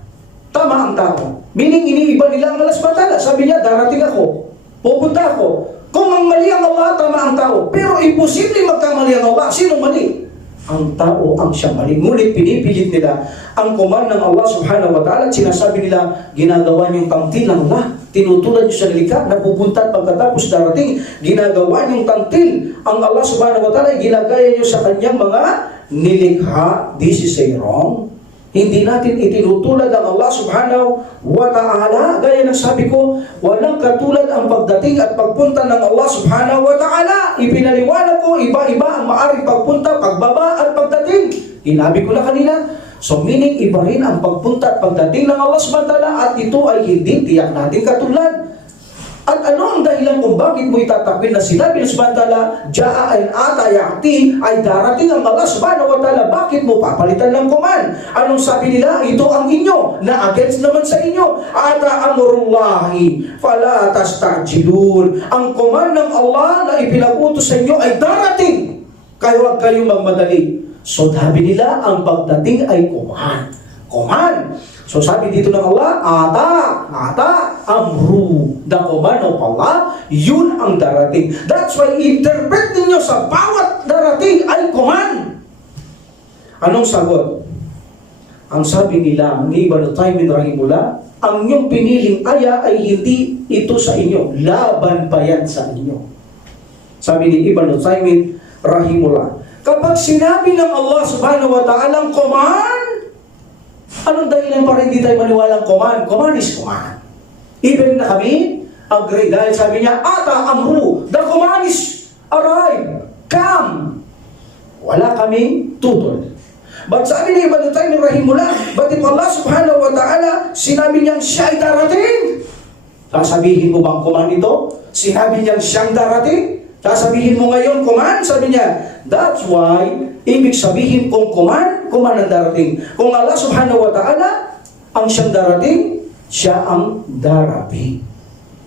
tama ang tao. Meaning, iniiba nila ang Allah subhanahu wa ta'ala. Sabi niya, darating ako, pupunta ako. Kung ang mali ang Allah, tama ang tao. Pero imposible magkamali ang Allah. Sino mali? Ang tao ang siyang mali. Ngunit pinipilit nila ang command ng Allah subhanahu wa ta'ala. Sinasabi nila, ginagawa niyong tangtil ng Allah. Tinutulad niyo sa nilikha, napupunta at pagkatapos darating, ginagawa niyong tangtil. Ang Allah subhanahu wa ta'ala, ginagaya niyo sa kanyang mga nilikha. This is a wrong. Hindi natin itinutulad ang Allah subhanahu wa ta'ala. Gaya ng sabi ko, walang katulad ang pagdating at pagpunta ng Allah subhanahu wa ta'ala. Ipinaliwanag ko, iba-iba ang maaring pagpunta, pagbaba at pagdating. Hinabi ko na kanina. So meaning, iba rin ang pagpunta at pagdating ng Allah subhanahu wa ta'ala at ito ay hindi tiyak natin katulad. At ano ang dahilan kung bakit mo itatakwil na sinabi ng subhanahu wa ta'ala, ja'a and atayati, ay darating ang Allah subhanahu wa ta'ala, bakit mo papalitan ng command? Anong sabi nila? Ito ang inyo, na against naman sa inyo. Ata amurullahi, fala tastajilun. Ang command ng Allah na ipinag-utos sa inyo ay darating. Kaya huwag kayong magmadali. So sabi nila, ang pagdating ay command. Command. So sabi dito ng Allah, ata, amru, the command of Allah, yun ang darating. That's why interpret ninyo sa bawat darating ay command. Anong sagot? Ang sabi nila, ni Ibn Taymin rahimullah, ang inyong piniling aya ay hindi ito sa inyo, laban pa yan sa inyo. Sabi ni Ibn Taymin rahimullah, kapag sinabi ng Allah subhanahu wa ta'ala ang command, anong dahilan para hindi tayo maniwalang command? Command is command. Even na kami, agree. Dahil sabi niya, ata amru, the command is arrive, come. Wala kaming tutol. But sabi ni Ibn Taymin rahimullah, but if Allah subhanahu wa ta'ala, sinabi niyang siya ay darating, sasabihin mo bang command ito? Sinabi niyang siyang darating? Sasabihin mo ngayon command? Sabi niya, that's why, ibig sabihin kung command ang darating. Kung Allah subhanahu wa ta'ala ang siyang darating, siya ang darating.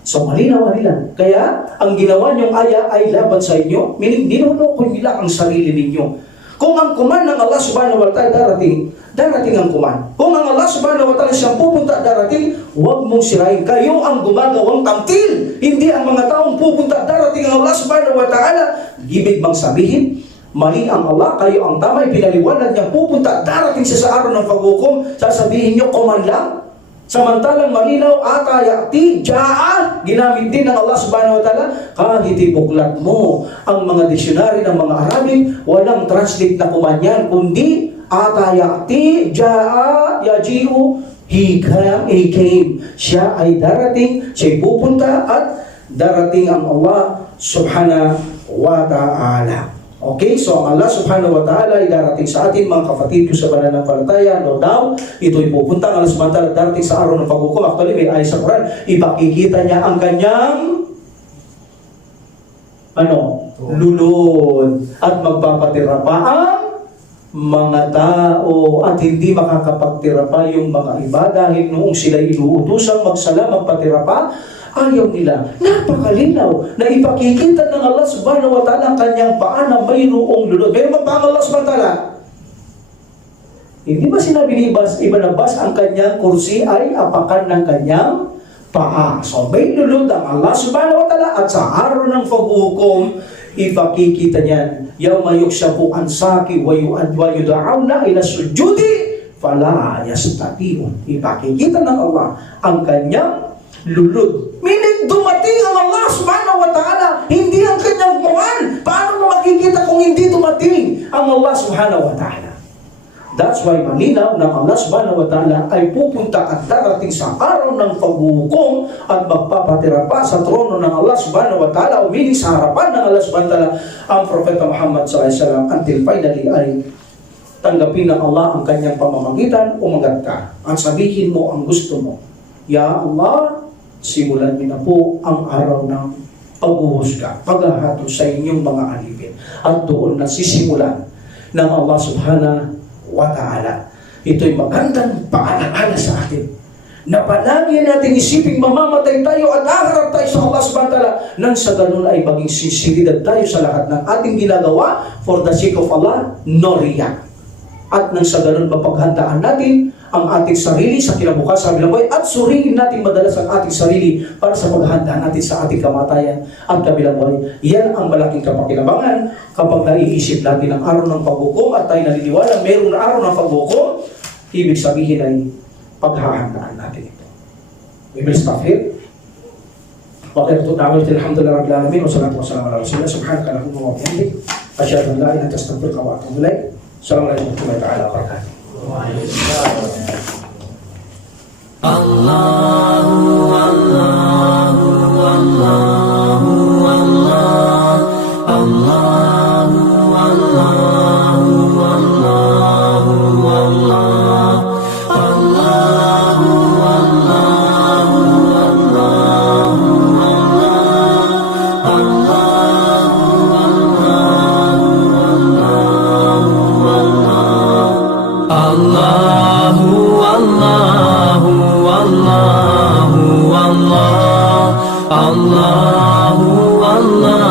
So malinaw nila. Kaya ang ginawa niyong aya ay laban sa inyo, meaning ninunukoy nila ang sarili ninyo. Kung ang kuman ng Allah subhanahu wa ta'ala darating ang kuman. Kung ang Allah subhanahu wa ta'ala siyang pupunta darating, huwag mong sirain. Kayo ang gumagawang tamtil. Hindi ang mga taong pupunta darating ang Allah subhanahu wa ta'ala. Ibig bang sabihin, mali ang Allah, kayo ang tama, pinaliwanag niyang pupunta darating siya sa araw ng paghukom, sasabihin niyo, kuman lang. Samantalang malinaw, atayati, jaa, ginamit din ng Allah subhanahu wa ta'ala. Kahit ibuklat mo ang mga diksyonary ng mga Arabin, walang translate na kumanyan, kundi atayati, jaa, yajiu, he came. Siya ay darating, siya'y pupunta at darating ang Allah subhanahu wa ta'ala. Okay, so ang Allah subhanahu wa ta'ala ay darating sa atin, mga kapatid ko sa pananampalataya, no doubt, ito'y pupunta ang Allah subhanahu wa ta'ala darating sa araw ng paghukom. Actually, may ayat sa Quran, ipakikita niya ang kanyang lulod at magpapatira pa ang mga tao at hindi makakapagtira pa yung mga iba dahil noong sila inuutosang magsala, magpatira pa, ayaw nila. Napakalinaw na ipakikita ng Allah subhanahu wa ta'ala ang kanyang paa na mayroong lulod. Meron ba ang Allah subhanahu wa ta'ala? Hindi ba sinabi ni Ibn-Abbas ang kanyang kursi ay apakan ng kanyang paa? So may lulod ang Allah subhanahu wa ta'ala at sa araw ng paghukom, ipakikita niyan. Yawma yukshafu an saqi wa yud'auna ila sujudi fala yastati'un. Ipakikita ng Allah ang kanyang lulod. Meaning, dumating ang Allah subhanahu wa ta'ala, hindi ang kanyang kuwan. Paano mo makikita kung hindi dumating ang Allah subhanahu wa ta'ala? That's why malinaw na Allah subhanahu wa ta'ala ay pupunta at darating sa araw ng paghukom at magpapatira pa sa trono ng Allah subhanahu wa ta'ala, o meaning sa harapan ng Allah subhanahu wa ta'ala ang Propeta Muhammad sallallahu alaihi wasallam, until finally ay tanggapin ng Allah ang kanyang pamamagitan, umagat ka at sabihin mo ang gusto mo. Ya Allah, simulan niyo na po ang araw ng paghuhusga, paghahatol sa inyong mga alipin. At doon na sisimulan ng Allah subhanahu wa ta'ala. Ito'y magandang paalala sa atin na palagi natin isiping mamamatay tayo at haharap tayo sa Allah subhanahu wa ta'ala, nang sa ganun ay maging sinsiridad tayo sa lahat ng ating ginagawa for the sake of Allah, no riya. At nang sa ganun mapaghandaan natin ang ating sarili sa kinabukasan ng buhay at suriin natin madalas ang ating sarili para sa paghahanda natin sa ating kamatayan at kabilang buhay. Yan ang malaking kapakinabangan kapag naiisip natin ang araw ng paghukom at tayo naniniwala mayroong araw ng paghukom. Ibig sabihin ay paghahandaan natin ito. We will stop here. Wakilatul da'wati alhamdulillah rabbil alamin wa salatu wa salam ala rasulillah subhanaka allahumma wa bihamdik asyhadu an la ilaha illa anta astaghfiruka wa atubu ilaik. Assalamualaikum warahmatullahi wabarakatuh. Allahu Allahu Allahu Allah Allahu Allahu Allahu Allah Allahu Allahu Allahu Allah